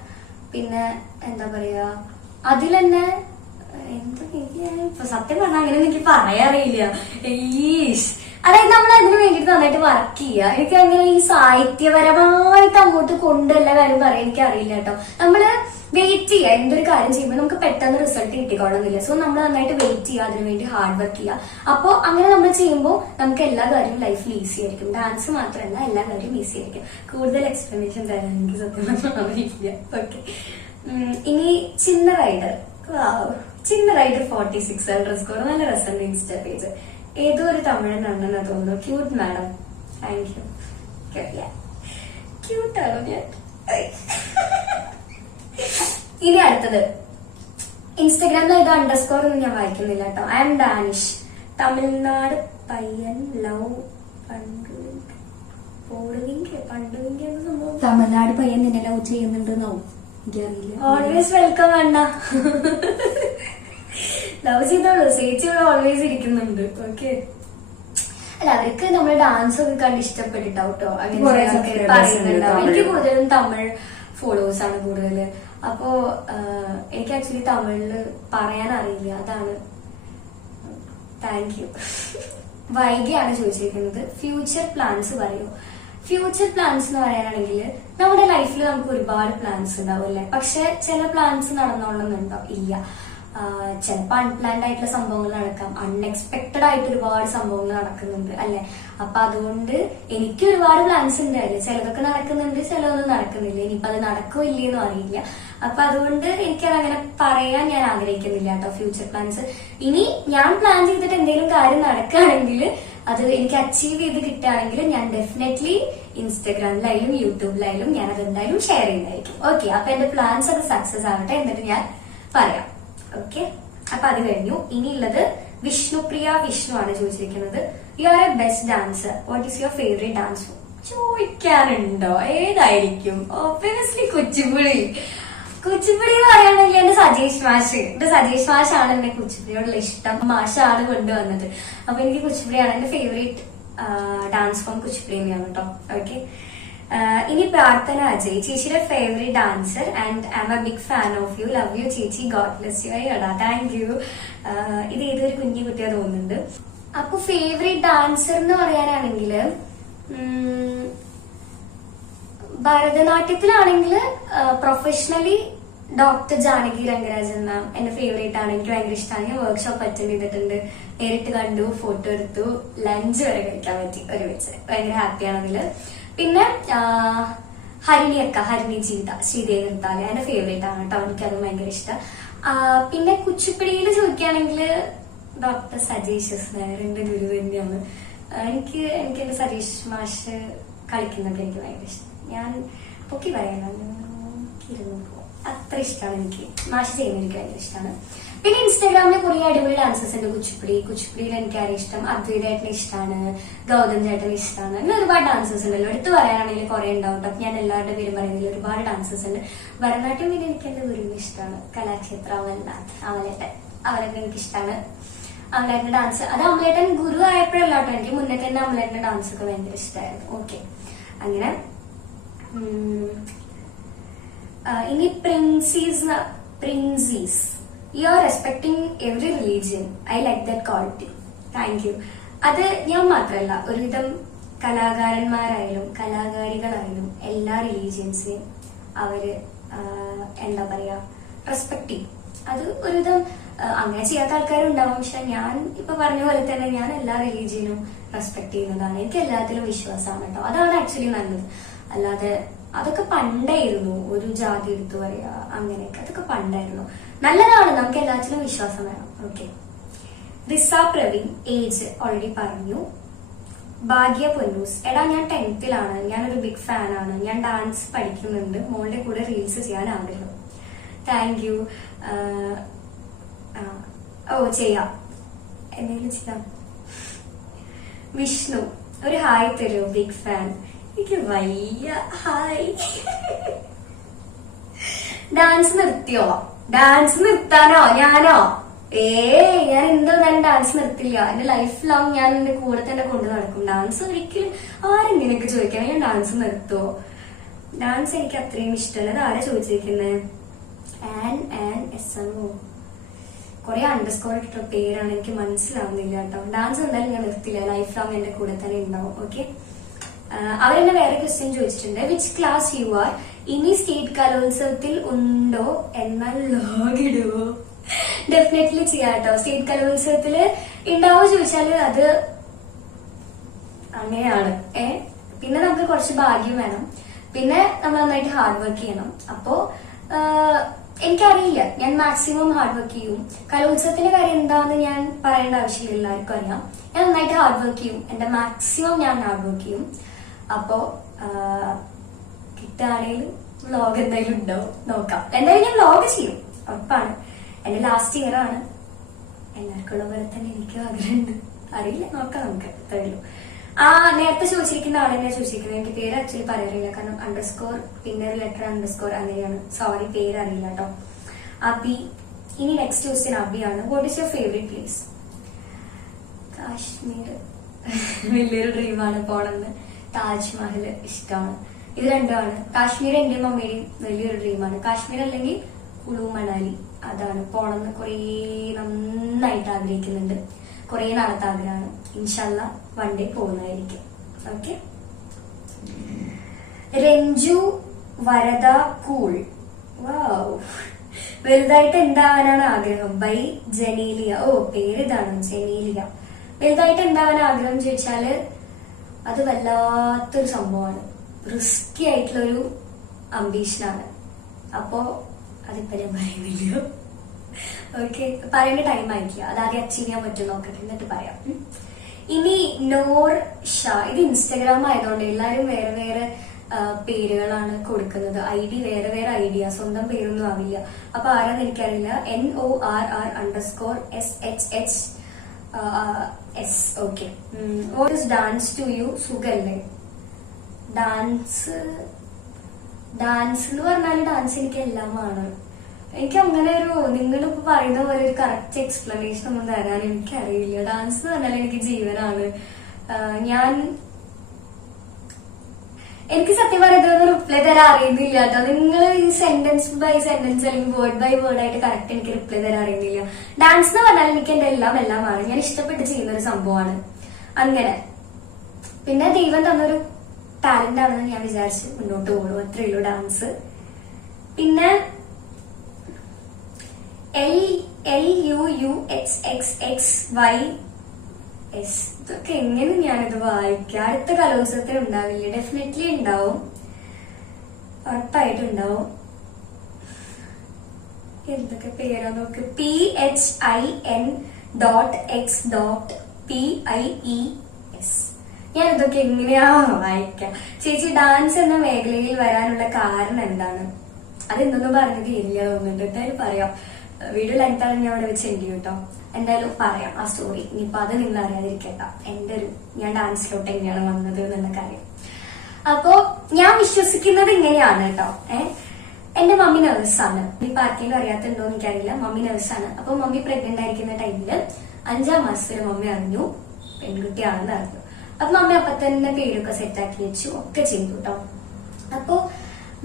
പിന്നെ എന്താ പറയാ, അതിൽ തന്നെ ഇപ്പൊ സത്യം പറഞ്ഞാൽ അങ്ങനെ എനിക്ക് പറയാറിയില്ല. അതായത് നമ്മൾ അതിന് വേണ്ടിട്ട് നന്നായിട്ട് വർക്ക് ചെയ്യുക. എനിക്ക് അങ്ങനെ ഈ സാഹിത്യപരമായിട്ട് അങ്ങോട്ട് കൊണ്ട് എല്ലാ കാര്യം പറയാൻ എനിക്ക് അറിയില്ല കേട്ടോ. നമ്മള് വെയിറ്റ് ചെയ്യുക. എന്തൊരു കാര്യം ചെയ്യുമ്പോൾ നമുക്ക് പെട്ടെന്ന് റിസൾട്ട് കിട്ടിക്കോളുന്നില്ല. സോ നമ്മൾ നന്നായിട്ട് വെയിറ്റ് ചെയ്യുക, അതിനുവേണ്ടി ഹാർഡ് വർക്ക് ചെയ്യുക. അപ്പോൾ അങ്ങനെ നമ്മൾ ചെയ്യുമ്പോൾ നമുക്ക് എല്ലാ കാര്യവും ലൈഫിൽ ഈസി ആയിരിക്കും. ഡാൻസ് മാത്രമല്ല, എല്ലാ കാര്യവും ഈസി ആയിരിക്കും. കൂടുതൽ എക്സ്പ്ലനേഷൻ തരാൻ എനിക്ക് സത്യം പറഞ്ഞില്ല. ഓക്കെ, ഇനി ചിന്ന റൈഡർ 46 നല്ല രസമുണ്ട് ഇൻസ്റ്റാ പേജ്. ഏതോ ഒരു തമിഴനാണെന്ന് തോന്നുന്നു. Cute madam, thank you. ക്യൂട്ടാണോ ഞാൻ? ഇനി അടുത്തത് ഇൻസ്റ്റഗ്രാമിൽ ഇത് _ ഒന്നും ഞാൻ വായിക്കുന്നില്ല കേട്ടോ. ഐ എം ഡാനിഷ്, തമിഴ്നാട് പയ്യൻ, ലവ് പണ്ടുവിങ്ക സംഭവം. തമിഴ്നാട് പയ്യൻ നിന്നെ ലവ് ചെയ്യുന്നുണ്ടെന്നോ എനിക്കറിയില്ല. ഓൾവേസ് വെൽക്കം അണ്ണ. ലവ് ചെയ്തോളൂ, ചേച്ചി ഇവിടെ ഓൾവേസ് ഇരിക്കുന്നുണ്ട്. ഓക്കെ, അല്ല അവർക്ക് നമ്മൾ ഡാൻസ് ഒക്കെ കണ്ട് ഇഷ്ടപ്പെട്ടിട്ടാവും കേട്ടോ. അങ്ങനെ പറയുന്നുണ്ടാവും. എനിക്ക് കൂടുതലും തമിഴ് ഫോളോവേഴ്സ് ആണ് കൂടുതൽ. അപ്പോ എനിക്ക് ആക്ച്വലി തമിഴില് പറയാൻ അറിയില്ല, അതാണ്. Thank you. വൈകിയാണ് ചോദിച്ചിരിക്കുന്നത്, ഫ്യൂച്ചർ പ്ലാൻസ് പറയൂ. ഫ്യൂച്ചർ പ്ലാൻസ് എന്ന് പറയാനാണെങ്കിൽ നമ്മുടെ ലൈഫിൽ നമുക്ക് ഒരുപാട് പ്ലാൻസ് ഉണ്ടാവും അല്ലെ. പക്ഷെ ചില പ്ലാൻസ് നടന്നോളന്നുണ്ടോ? ഇല്ല. ചിലപ്പോൾ അൺപ്ലാൻഡ് ആയിട്ടുള്ള സംഭവങ്ങൾ നടക്കാം, അൺഎക്സ്പെക്ടഡ് ആയിട്ട് ഒരുപാട് സംഭവങ്ങൾ നടക്കുന്നുണ്ട് അല്ലെ. അപ്പൊ അതുകൊണ്ട് എനിക്ക് ഒരുപാട് പ്ലാൻസ് ഉണ്ട് അല്ലെ. ചിലതൊക്കെ നടക്കുന്നുണ്ട്, ചിലതൊന്നും നടക്കുന്നില്ല. ഇനിയിപ്പോ അത് നടക്കോ ഇല്ലേന്നും അറിയില്ല. അപ്പൊ അതുകൊണ്ട് എനിക്കത് അങ്ങനെ പറയാൻ ഞാൻ ആഗ്രഹിക്കുന്നില്ല കേട്ടോ ഫ്യൂച്ചർ പ്ലാൻസ്. ഇനി ഞാൻ പ്ലാൻ ചെയ്തിട്ട് എന്തെങ്കിലും കാര്യം നടക്കുകയാണെങ്കിൽ, അത് എനിക്ക് അച്ചീവ് ചെയ്ത് കിട്ടുകയാണെങ്കിൽ ഞാൻ ഡെഫിനറ്റ്ലി ഇൻസ്റ്റാഗ്രാമിലായാലും യൂട്യൂബിലായാലും ഞാൻ അത് എന്തായാലും ഷെയർ ചെയ്യുന്നതായിരിക്കും. ഓക്കെ, അപ്പൊ എന്റെ പ്ലാൻസ് അത് സക്സസ് ആവട്ടെ, എന്നിട്ട് ഞാൻ പറയാം. ഓക്കെ, അപ്പൊ അത് കഴിഞ്ഞു. ഇനിയുള്ളത് വിഷ്ണുപ്രിയ വിഷ്ണു ആണ് ചോദിച്ചിരിക്കുന്നത്. You are a best dancer, what is your favourite dance form? ചോദിക്കാനുണ്ടോ? ഏതായിരിക്കും? ഒബ്വിയസ്ലി കുച്ചിപ്പുടി. കുച്ചിപ്പുടി എന്ന് പറയുകയാണെങ്കിൽ എന്റെ സജീഷ് മാഷാണ് എന്നെ കുച്ചിപ്പുടിയോടുള്ള ഇഷ്ടം. മാഷാണ് കൊണ്ടുവന്നത്. അപ്പൊ എനിക്ക് കുച്ചിപ്പുടിയാണ് എന്റെ ഫേവറേറ്റ് ഡാൻസ് ഫോം. കുച്ചിപ്പുടി തന്നെയാണ് കേട്ടോ. ഓക്കെ, ഇനി പ്രാർത്ഥന അജയ്, ചേച്ചിയുടെ favourite dancer and I am a big fan of you, love you ചേച്ചി, ഗോഡ് ബ്ലെസ് യു. അയ്യടാ, താങ്ക് യു. ഇത് ഏതൊരു കുഞ്ഞു കുട്ടിയാ തോന്നുന്നുണ്ട്. അപ്പൊ ഫേവറേറ്റ് ഡാൻസർ എന്ന് പറയാനാണെങ്കിൽ ഭരതനാട്യത്തിലാണെങ്കിൽ പ്രൊഫഷണലി ഡോക്ടർ ജാനകി രംഗരാജൻ മാം എന്റെ ഫേവറേറ്റ് ആണ്. എനിക്ക് ഭയങ്കര ഇഷ്ടമാണ്. ഞാൻ വർക്ക്ഷോപ്പ് അറ്റൻഡ് ചെയ്തിട്ടുണ്ട്, നേരിട്ട് കണ്ടു, ഫോട്ടോ എടുത്തു, ലഞ്ച് വരെ കഴിക്കാൻ പറ്റി ഒരുമിച്ച്. ഭയങ്കര ഹാപ്പിയാണ് അതില്. പിന്നെ ഹരിണി ജീത ശ്രീദേവി താല എന്റെ ഫേവറേറ്റ് ആണ് കേട്ടോ. എനിക്കത് ഭയങ്കര ഇഷ്ടം. പിന്നെ കുച്ചിപ്പിടിയിൽ ചോദിക്കുകയാണെങ്കിൽ ഡോക്ടർ സജീഷ് നായരുടെ ഗുരു തന്നെയാണ്. എനിക്ക് എന്റെ സജീഷ് മാഷ് കളിക്കുന്നൊക്കെ എനിക്ക് ഭയങ്കര ഇഷ്ടം. ഞാൻ പൊക്കി പറയാനുണ്ട്, അത്ര ഇഷ്ടമാണ് എനിക്ക്. മാഷ് ചെയ്യുന്നത് എനിക്ക് ഭയങ്കര ഇഷ്ടമാണ്. പിന്നെ ഇൻസ്റ്റാഗ്രാമിൽ കുറെ അടിപൊളി ഡാൻസേഴ്സ് ഉണ്ട്. കുച്ചിപ്പുടിയിൽ എനിക്ക് ആരെ ഇഷ്ടം, അദ്വൈതേട്ടന് ഇഷ്ടമാണ്, ഗൗതം ചേട്ടന് ഇഷ്ടമാണ്. അങ്ങനെ ഒരുപാട് ഡാൻസേഴ്സ് ഉണ്ടല്ലോ. എടുത്തു പറയാനാണെങ്കിൽ കുറെ ഉണ്ടാവും. അപ്പൊ ഞാൻ എല്ലാവരുടെ പേരും പറയുന്നതിൽ ഒരുപാട് ഡാൻസേഴ്സ് ഉണ്ട്. ഭരതനാട്യം പിന്നെ എനിക്ക് എന്റെ ഗുരുവിന് ഇഷ്ടമാണ്. കലാക്ഷേത്ര അമലേട്ടൻ, അവരൊക്കെ എനിക്ക് ഇഷ്ടമാണ്. അമലേട്ടന്റെ ഡാൻസ്, അത് അമലേട്ടൻ ഗുരു ആയപ്പോഴല്ല കേട്ടോ, എനിക്ക് മുന്നേ തന്നെ അമലേട്ടന്റെ ഡാൻസ് ഒക്കെ ഭയങ്കര ഇഷ്ടമായിരുന്നു. ഓക്കെ, അങ്ങനെ ഇനി princess you are respecting every religion. I like that quality. Thank you. അത് ഞാൻ മാത്രല്ല, ഒരുവിധം കലാകാരന്മാരായാലും കലാകാരികളായാലും എല്ലാ റിലീജിയൻസിനെയും അവര് എന്താ പറയാ റെസ്പെക്ട് ചെയ്യും. അത് ഒരുവിധം അങ്ങനെ ചെയ്യാത്ത ആൾക്കാരുണ്ടാവും. പക്ഷെ ഞാൻ ഇപ്പൊ പറഞ്ഞ പോലെ തന്നെ ഞാൻ എല്ലാ റിലീജിയനും റെസ്പെക്ട് ചെയ്യുന്നതാണ്. എനിക്ക് എല്ലാത്തിലും വിശ്വാസമാണ് കേട്ടോ. അതാണ് ആക്ച്വലി നല്ലത്. അല്ലാതെ അതൊക്കെ പണ്ടായിരുന്നു, ഒരു ജാതി എടുത്തു പറയാ അങ്ങനെയൊക്കെ, അതൊക്കെ പണ്ടായിരുന്നു. നല്ലതാണ്, നമുക്ക് എല്ലാത്തിലും വിശ്വാസം വേണം. ഓക്കെ. റിസ പ്രവീൺ, ഏജ് ഓൾറെഡി പറഞ്ഞു. ഭാഗ്യ പൊന്നൂസ്, എടാ ഞാൻ 10th-ലാണ്, ഞാനൊരു ബിഗ് ഫാനാണ്, ഞാൻ ഡാൻസ് പഠിക്കുന്നുണ്ട്, മോളുടെ കൂടെ റീൽസ് ചെയ്യാൻ ആഗ്രഹം. Thank you. ഓ ചെയ്യാം, എന്തെങ്കിലും ചെയ്യാം. വിഷ്ണു, ഒരു ഹായ് തരൂ, ബിഗ് ഫാൻ. എനിക്ക് വയ്യ ഹായ്. ഡാൻസ് നിർത്തിയോ? ഡാൻസ് നിർത്താനോ ഞാനോ? ഞാൻ എന്തായാലും ഡാൻസ് നിർത്തില്ല. എന്റെ ലൈഫ് ലോങ് ഞാൻ എന്റെ കൂടെ തന്നെ കൊണ്ടു നടക്കും. ഡാൻസ് ഒരിക്കലും ആരെങ്ങനെയൊക്കെ ചോദിക്കാൻ ഞാൻ ഡാൻസ് നിർത്തുവോ? ഡാൻസ് എനിക്ക് അത്രയും ഇഷ്ടമല്ല. അത് ആരാ ചോദിച്ചിരിക്കുന്നത്? SMO കുറെ അണ്ടർസ്കോർ ഇട്ട പേരാണ്, എനിക്ക് മനസ്സിലാവുന്നില്ല കേട്ടോ. ഡാൻസ് എന്തായാലും ഞാൻ നിർത്തില്ല, ലൈഫ് ലോങ് എന്റെ കൂടെ തന്നെ ഉണ്ടാവും. ഓക്കെ. അവരെന്നെ വേറെ ക്വസ്റ്റ്യൻ ചോദിച്ചിട്ടുണ്ട്. Which class you are? ഇനി സ്റ്റേറ്റ് കലോത്സവത്തിൽ ഉണ്ടോ? എന്നാൽ ലോഗ് ഇടുവോ? ഡെഫിനറ്റ്ലി ചെയ്യാം കേട്ടോ. സ്റ്റേറ്റ് കലോത്സവത്തില് ഉണ്ടാവോ ചോദിച്ചാല് അത് അങ്ങനെയാണ്. പിന്നെ നമുക്ക് കുറച്ച് ഭാഗ്യം വേണം, പിന്നെ നമ്മൾ നന്നായിട്ട് ഹാർഡ് വർക്ക് ചെയ്യണം. അപ്പോ എനിക്കറിയില്ല, ഞാൻ മാക്സിമം ഹാർഡ് വർക്ക് ചെയ്യും. കലോത്സവത്തിന്റെ കാര്യം എന്താന്ന് ഞാൻ പറയേണ്ട ആവശ്യമില്ല, എല്ലാവർക്കും അറിയാം. ഞാൻ നന്നായിട്ട് ഹാർഡ് വർക്ക് ചെയ്യും, എന്റെ മാക്സിമം ഞാൻ ഹാർഡ് വർക്ക് ചെയ്യും. അപ്പോ കിട്ടുകയാണെങ്കിൽ വ്ലോഗ് എന്തായാലും ഉണ്ടാവും, നോക്കാം. എന്തായാലും ഞാൻ വ്ലോഗ് ചെയ്യും, ഉറപ്പാണ്. എന്റെ ലാസ്റ്റ് ഇയർ ആണ്, എല്ലാവർക്കും ഉള്ള പോലെ തന്നെ എനിക്കും ആഗ്രഹമുണ്ട്. അറിയില്ല, നോക്കാം നമുക്ക്. അത്രയുള്ളൂ. നേരത്തെ ചോദിച്ചിരിക്കുന്ന ആളെന്നെ ചോദിച്ചിരിക്കുന്നത്, എനിക്ക് പേര് ആക്ച്വലി പറയാറില്ല, കാരണം അണ്ടർസ്കോർ പിന്നെ ഒരു ലെറ്റർ അണ്ടർസ്കോർ അങ്ങനെയാണ്. സോറി, പേര് അറിയില്ല കേട്ടോ. അബി. ഇനി നെക്സ്റ്റ് ക്വസ്റ്റ്യൻ അബിയാണ്. What is your favourite place? Kashmir വലിയൊരു ഡ്രീമാണ് പോണെന്ന്. താജ്മഹൽ ഇഷ്ടമാണ്. ഇത് രണ്ടുമാണ്. കാശ്മീർ എന്റെയും മമ്മിയുടെയും വലിയൊരു ഡ്രീമാണ്. കാശ്മീർ അല്ലെങ്കിൽ കുളു മണാലി, അതാണ് പോണെന്ന് കുറേ നന്നായിട്ട് ആഗ്രഹിക്കുന്നുണ്ട്. കുറെ നാളത്തെ ആഗ്രഹമാണ്. ഇൻഷാല്ല വൺ ഡേ പോകുന്നതായിരിക്കും. ഓക്കെ. രഞ്ജു വരദ കൂൾ. വാവ്. വലുതായിട്ട് എന്താവാനാണ് ആഗ്രഹം? ബൈ ജനീലിയ. ഓ, പേരിതാണ് ജനീലിയ. വലുതായിട്ട് എന്താവാൻ ആഗ്രഹം ചോദിച്ചാല് അത് വല്ലാത്തൊരു സംഭവമാണ്. റിസ്കി ആയിട്ടുള്ളൊരു അംബീഷനാണ്. അപ്പോ അതിപ്പോ ഞാൻ പറയുന്നില്ല. ഓക്കെ, പറയേണ്ട ടൈം ആയിരിക്കുക. അതാദ്യം അച്ചീവ് ചെയ്യാൻ പറ്റും നോക്കട്ടെ, എന്നിട്ട് പറയാം. ഇനി നോർ ഷാ. ഇത് ഇൻസ്റ്റഗ്രാം ആയതുകൊണ്ട് എല്ലാരും വേറെ വേറെ പേരുകളാണ് കൊടുക്കുന്നത്. ID വേറെ വേറെ ഐഡിയ, സ്വന്തം പേരൊന്നും ആവില്ല. അപ്പൊ ആരാന്ന് എനിക്കറിയില്ല. NORR_SHHS. Okay. What is dance to you? സുഖല്ലേ? ഡാൻസ് എന്ന് പറഞ്ഞാല് ഡാൻസ് എനിക്ക് എല്ലാമാണ്. എനിക്ക് അങ്ങനെ ഒരു നിങ്ങളിപ്പോ പറയുന്ന പോലെ ഒരു കറക്റ്റ് എക്സ്പ്ലനേഷൻ ഒന്നും തരാൻ എനിക്കറിയില്ല. ഡാൻസ് എന്ന് പറഞ്ഞാൽ എനിക്ക് ജീവനാണ്. എനിക്ക് സത്യം പറയുന്നത് റിപ്ലൈ തരാൻ അറിയുന്നില്ല കേട്ടോ. നിങ്ങൾ ഈ സെന്റൻസ് ബൈ സെന്റൻസ് അല്ലെങ്കിൽ വേർഡ് ബൈ വേർഡ് ആയിട്ട് കറക്റ്റ് എനിക്ക് റിപ്ലൈ തരാൻ അറിയുന്നില്ല. ഡാൻസ് എന്ന് പറഞ്ഞാൽ എനിക്ക് എന്റെ എല്ലാമാണ്. ഞാൻ ഇഷ്ടപ്പെട്ട് ചെയ്യുന്ന ഒരു സംഭവമാണ്. അങ്ങനെ പിന്നെ ദൈവം തന്നൊരു ടാലന്റ് ആണെന്ന് ഞാൻ വിചാരിച്ച് മുന്നോട്ട് പോകുള്ളൂ. അത്രയേ ഉള്ളൂ ഡാൻസ്. പിന്നെ LUUXXXYS. ഇതൊക്കെ എങ്ങനെ ഞാനിത് വായിക്കാം? അടുത്ത കലോത്സവത്തിൽ ഉണ്ടാവില്ല? ഡെഫിനറ്റ്ലി ഉണ്ടാവും, ഉറപ്പായിട്ടുണ്ടാവും. എന്തൊക്കെ പേരാ നോക്ക്. PHIN.X.PIES. ഞാൻ ഇതൊക്കെ എങ്ങനെയാ വായിക്കാം? ചേച്ചി, ഡാൻസ് എന്ന മേഖലയിൽ വരാനുള്ള കാരണം എന്താണ്? അതെന്തൊന്നും പറഞ്ഞു തീരില്ല തോന്നുന്നുണ്ട്. എന്തായാലും പറയാം. വീഡിയോ ലെങ്ത് ആണ് ഞാൻ അവിടെ വെച്ച് എൻഡ് ചെയ്യും കേട്ടോ. എന്തായാലും പറയാം ആ സ്റ്റോറി. ഇനിയിപ്പോ അത് നിങ്ങൾ അറിയാതിരിക്കട്ട. ഞാൻ ഡാൻസിലോട്ട് എങ്ങനെയാണ് വന്നത് എന്നുള്ള കാര്യം. അപ്പോ ഞാൻ വിശ്വസിക്കുന്നത് ഇങ്ങനെയാണ് കേട്ടോ. എന്റെ മമ്മി നഴ്സാണ്. ഇനിയിപ്പോ ആർക്കെങ്കിലും അറിയാത്തുണ്ടോ എന്ന് എനിക്കറിയില്ല. മമ്മി നഴ്സാണ്. അപ്പൊ മമ്മി പ്രഗ്നന്റ് ആയിരിക്കുന്ന ടൈമില് 5ാം മാസത്തിൽ മമ്മി അറിഞ്ഞു പെൺകുട്ടിയാണെന്ന് അറിഞ്ഞു. അപ്പൊ മമ്മി അപ്പൊ തന്നെ പേരൊക്കെ സെറ്റാക്കി വെച്ചു, ഒക്കെ ചെയ്തു കേട്ടോ. അപ്പോ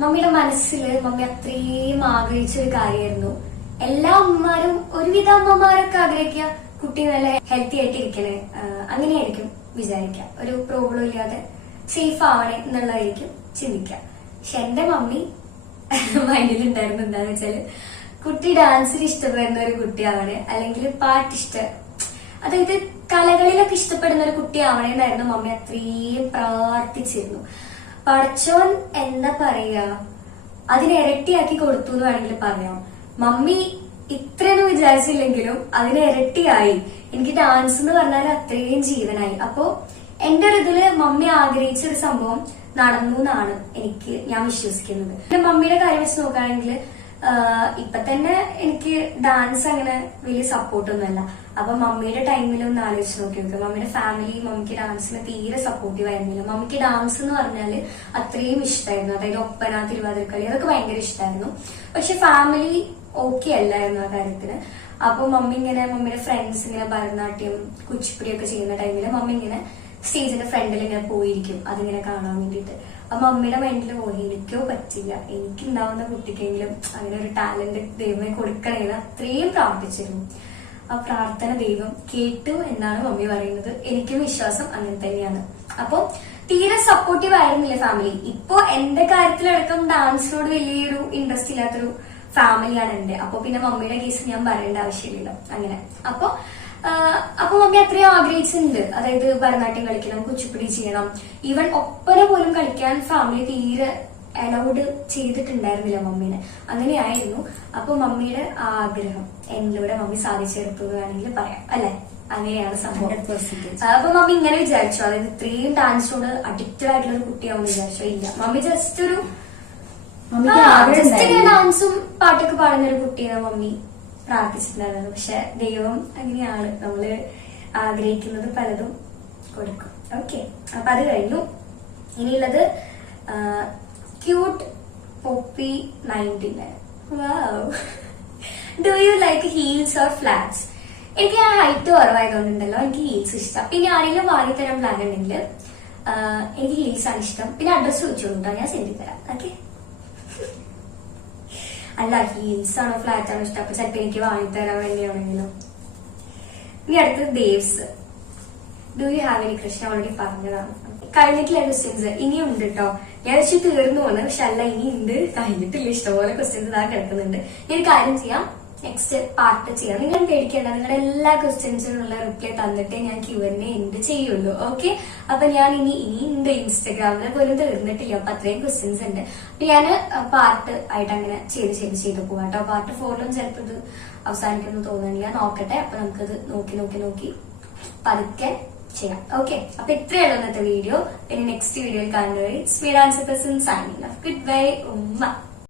മമ്മിയുടെ മനസ്സിൽ മമ്മി അത്രയും ആഗ്രഹിച്ച ഒരു കാര്യമായിരുന്നു. എല്ലാ അമ്മമാരും, ഒരുവിധ അമ്മമാരൊക്കെ ആഗ്രഹിക്കുക കുട്ടി നല്ല ഹെൽത്തി ആയിട്ട് ഇരിക്കണേ, അങ്ങനെയായിരിക്കും വിചാരിക്കുക. ഒരു പ്രോബ്ലം ഇല്ലാതെ സേഫ് ആവണേ എന്നുള്ളതായിരിക്കും ചിന്തിക്കുക. പക്ഷെ എന്റെ മമ്മി മൈൻഡിലുണ്ടായിരുന്നു എന്താന്ന് വെച്ചാല് കുട്ടി ഡാൻസിന് ഇഷ്ടപ്പെടുന്ന ഒരു കുട്ടിയാവണേ, അല്ലെങ്കിൽ അതായത് കലകളിലൊക്കെ ഇഷ്ടപ്പെടുന്ന ഒരു കുട്ടിയാവണേന്നായിരുന്നു മമ്മി അത്രയും പ്രാർത്ഥിച്ചിരുന്നു. പടച്ചോൻ എന്താ പറയാ, അതിനെ ഇരട്ടിയാക്കി കൊടുത്തു എന്ന് വേണമെങ്കിൽ പറയാം. മമ്മി ഇത്രയൊന്നും വിചാരിച്ചില്ലെങ്കിലും അതിനെ ഇരട്ടിയായി. എനിക്ക് ഡാൻസ് എന്ന് പറഞ്ഞാൽ അത്രയും ജീവനായി. അപ്പോ എന്റെ ഒരു ഇതില് മമ്മി ആഗ്രഹിച്ച ഒരു സംഭവം നടന്നു എന്നാണ് ഞാൻ വിശ്വസിക്കുന്നത്. പിന്നെ മമ്മിയുടെ കാര്യം വെച്ച് നോക്കുകയാണെങ്കിൽ ഇപ്പൊ തന്നെ എനിക്ക് ഡാൻസ് അങ്ങനെ വലിയ സപ്പോർട്ടൊന്നുമല്ല. അപ്പൊ മമ്മിയുടെ ടൈമിൽ ഒന്ന് ആലോചിച്ച് നോക്കി മമ്മിയുടെ ഫാമിലി മമ്മിക്ക് ഡാൻസിന് തീരെ സപ്പോർട്ടീവ് ആയിരുന്നില്ല. മമ്മിക്ക് ഡാൻസ് എന്ന് പറഞ്ഞാല് അത്രയും ഇഷ്ടമായിരുന്നു. അതായത് ഒപ്പന, തിരുവാതിരക്കളി അതൊക്കെ ഭയങ്കര ഇഷ്ടമായിരുന്നു. പക്ഷെ ഫാമിലി ഓക്കെ അല്ലായിരുന്നു ആ കാര്യത്തിന്. അപ്പൊ മമ്മിയുടെ ഫ്രണ്ട്സ് ഇങ്ങനെ ഭരതനാട്യം, കുച്ചിപ്പുടി ഒക്കെ ചെയ്യുന്ന ടൈമില് മമ്മി ഇങ്ങനെ സ്റ്റേജിന്റെ ഫ്രണ്ടിൽ ഇങ്ങനെ പോയിരിക്കും അതിങ്ങനെ കാണാൻ വേണ്ടിയിട്ട്. അപ്പൊ മമ്മിയുടെ മൈൻഡിൽ പോയി എനിക്കോ പറ്റില്ല, എനിക്ക് ഉണ്ടാവുന്ന കുട്ടിക്കെങ്കിലും അങ്ങനെ ഒരു ടാലന്റ് ദൈവമേ കൊടുക്കണേന്ന് അത്രയും പ്രാർത്ഥിച്ചിരുന്നു. ആ പ്രാർത്ഥന ദൈവം കേട്ടു എന്നാണ് മമ്മി പറയുന്നത്. എനിക്കും വിശ്വാസം അങ്ങനെ തന്നെയാണ്. അപ്പൊ തീരെ സപ്പോർട്ടീവ് ആയിരുന്നില്ല ഫാമിലി. ഇപ്പൊ എന്റെ കാര്യത്തിലടക്കം ഡാൻസിനോട് വലിയൊരു ഇൻട്രസ്റ്റ് ഇല്ലാത്തൊരു ഫാമിലിയാണ് എന്റെ. അപ്പൊ പിന്നെ മമ്മിയുടെ കേസ് ഞാൻ പറയേണ്ട ആവശ്യമില്ല. അങ്ങനെ അപ്പൊ മമ്മി അത്രയും ആഗ്രഹിച്ചിട്ടുണ്ട്. അതായത് ഭരതനാട്യം കളിക്കണം, കുച്ചിപ്പുടി ചെയ്യണം, ഈവൻ ഒപ്പന പോലും കളിക്കാൻ ഫാമിലി തീരെ അലൗഡ് ചെയ്തിട്ടുണ്ടായിരുന്നില്ല മമ്മീനെ. അങ്ങനെയായിരുന്നു. അപ്പൊ മമ്മിയുടെ ആഗ്രഹം എന്നിലൂടെ മമ്മി സാധിച്ചെടുത്തു എന്ന് വേണമെങ്കിൽ പറയാം, അല്ലെ? അങ്ങനെയാണ് സംഭവം. അപ്പൊ മമ്മി ഇങ്ങനെ വിചാരിച്ചു, അതായത് ഇത്രയും ഡാൻസിനോട് അഡിക്റ്റഡ് ആയിട്ടുള്ള ഒരു കുട്ടിയാവുമെന്ന് വിചാരിച്ചോ? ഇല്ല, മമ്മി ജസ്റ്റ് ഡാൻസും പാട്ടൊക്കെ പാടുന്ന ഒരു കുട്ടിയാണ് മമ്മി പ്രാർത്ഥിച്ചിട്ടുണ്ടായിരുന്നത്. പക്ഷെ ദൈവം അങ്ങനെയാണ്, നമ്മള് ആഗ്രഹിക്കുന്നത് പലതും കൊടുക്കും. ഓക്കെ, അപ്പൊ അത് കഴിഞ്ഞു. ഇനിയുള്ളത് cute poppy 99. Do you like heels or flats? എനിക്ക് ആ ഹൈറ്റ് കുറവായതുകൊണ്ടുണ്ടല്ലോ എനിക്ക് ഹീൽസ് ഇഷ്ടം. പിന്നെ ആരെങ്കിലും വാങ്ങിത്തരാൻ പ്ലാൻ ഉണ്ടെങ്കിൽ എനിക്ക് ഹീൽസ് ആണ് ഇഷ്ടം. പിന്നെ അഡ്രസ് ചോദിച്ചോളൂ, ഞാൻ സെൻഡ് തരാം. ഓക്കെ, അല്ല ഹീൽസ് ആണോ ഫ്ലാറ്റ് ആണോ ഇഷ്ടം? അപ്പൊ ചിലപ്പോ എനിക്ക് വാങ്ങിത്തരാൻ വേണ്ടിയാണെങ്കിലും. ഇനി അടുത്തത് Dev's. Do you have any crush? Already പറഞ്ഞതാണ്. കഴിഞ്ഞിട്ടില്ല ക്വസ്റ്റ്യൻസ്, ഇനിയും ഉണ്ട് കേട്ടോ. ഞാൻ വെച്ച് തീർന്നു പോകുന്നത്, പക്ഷെ അല്ല ഇനി ഉണ്ട്, കഴിഞ്ഞിട്ടില്ല. ഇഷ്ടംപോലെ ക്വസ്റ്റ്യൻസ് ഇതാ കിടക്കുന്നുണ്ട്. ഞാൻ കാര്യം ചെയ്യാം, നെക്സ്റ്റ് പാർട്ട് ചെയ്യാം. നിങ്ങൾ പേടിക്കേണ്ട, നിങ്ങളുടെ എല്ലാ ക്വസ്റ്റ്യൻസിനുള്ള റിപ്ലൈ തന്നിട്ടേ ഞാൻ Q&A എൻഡ് ചെയ്യുള്ളൂ. ഓക്കെ, അപ്പൊ ഞാൻ ഇനി ഉണ്ട് ഇൻസ്റ്റാഗ്രാമിൽ പോലും തീർന്നിട്ടില്ല. അപ്പൊ അത്രയും ക്വസ്റ്റ്യൻസ് ഉണ്ട്. അപ്പൊ ഞാൻ പാർട്ട് ആയിട്ട് അങ്ങനെ ചെയ്ത് പോവാം കേട്ടോ. പാർട്ട് 4ലും ചിലപ്പോൾ ഇത് അവസാനിക്കുമെന്ന് തോന്നുന്നില്ല, നോക്കട്ടെ. അപ്പൊ നമുക്കത് നോക്കി പതുക്കെ ചെയ്യാം. ഓക്കെ, അപ്പൊ ഇത്രയുള്ള ഇന്നത്തെ വീഡിയോ. പിന്നെ നെക്സ്റ്റ് വീഡിയോയിൽ കാണുന്നവരെ speed answer person signing off. Good bye ഉമ്മ.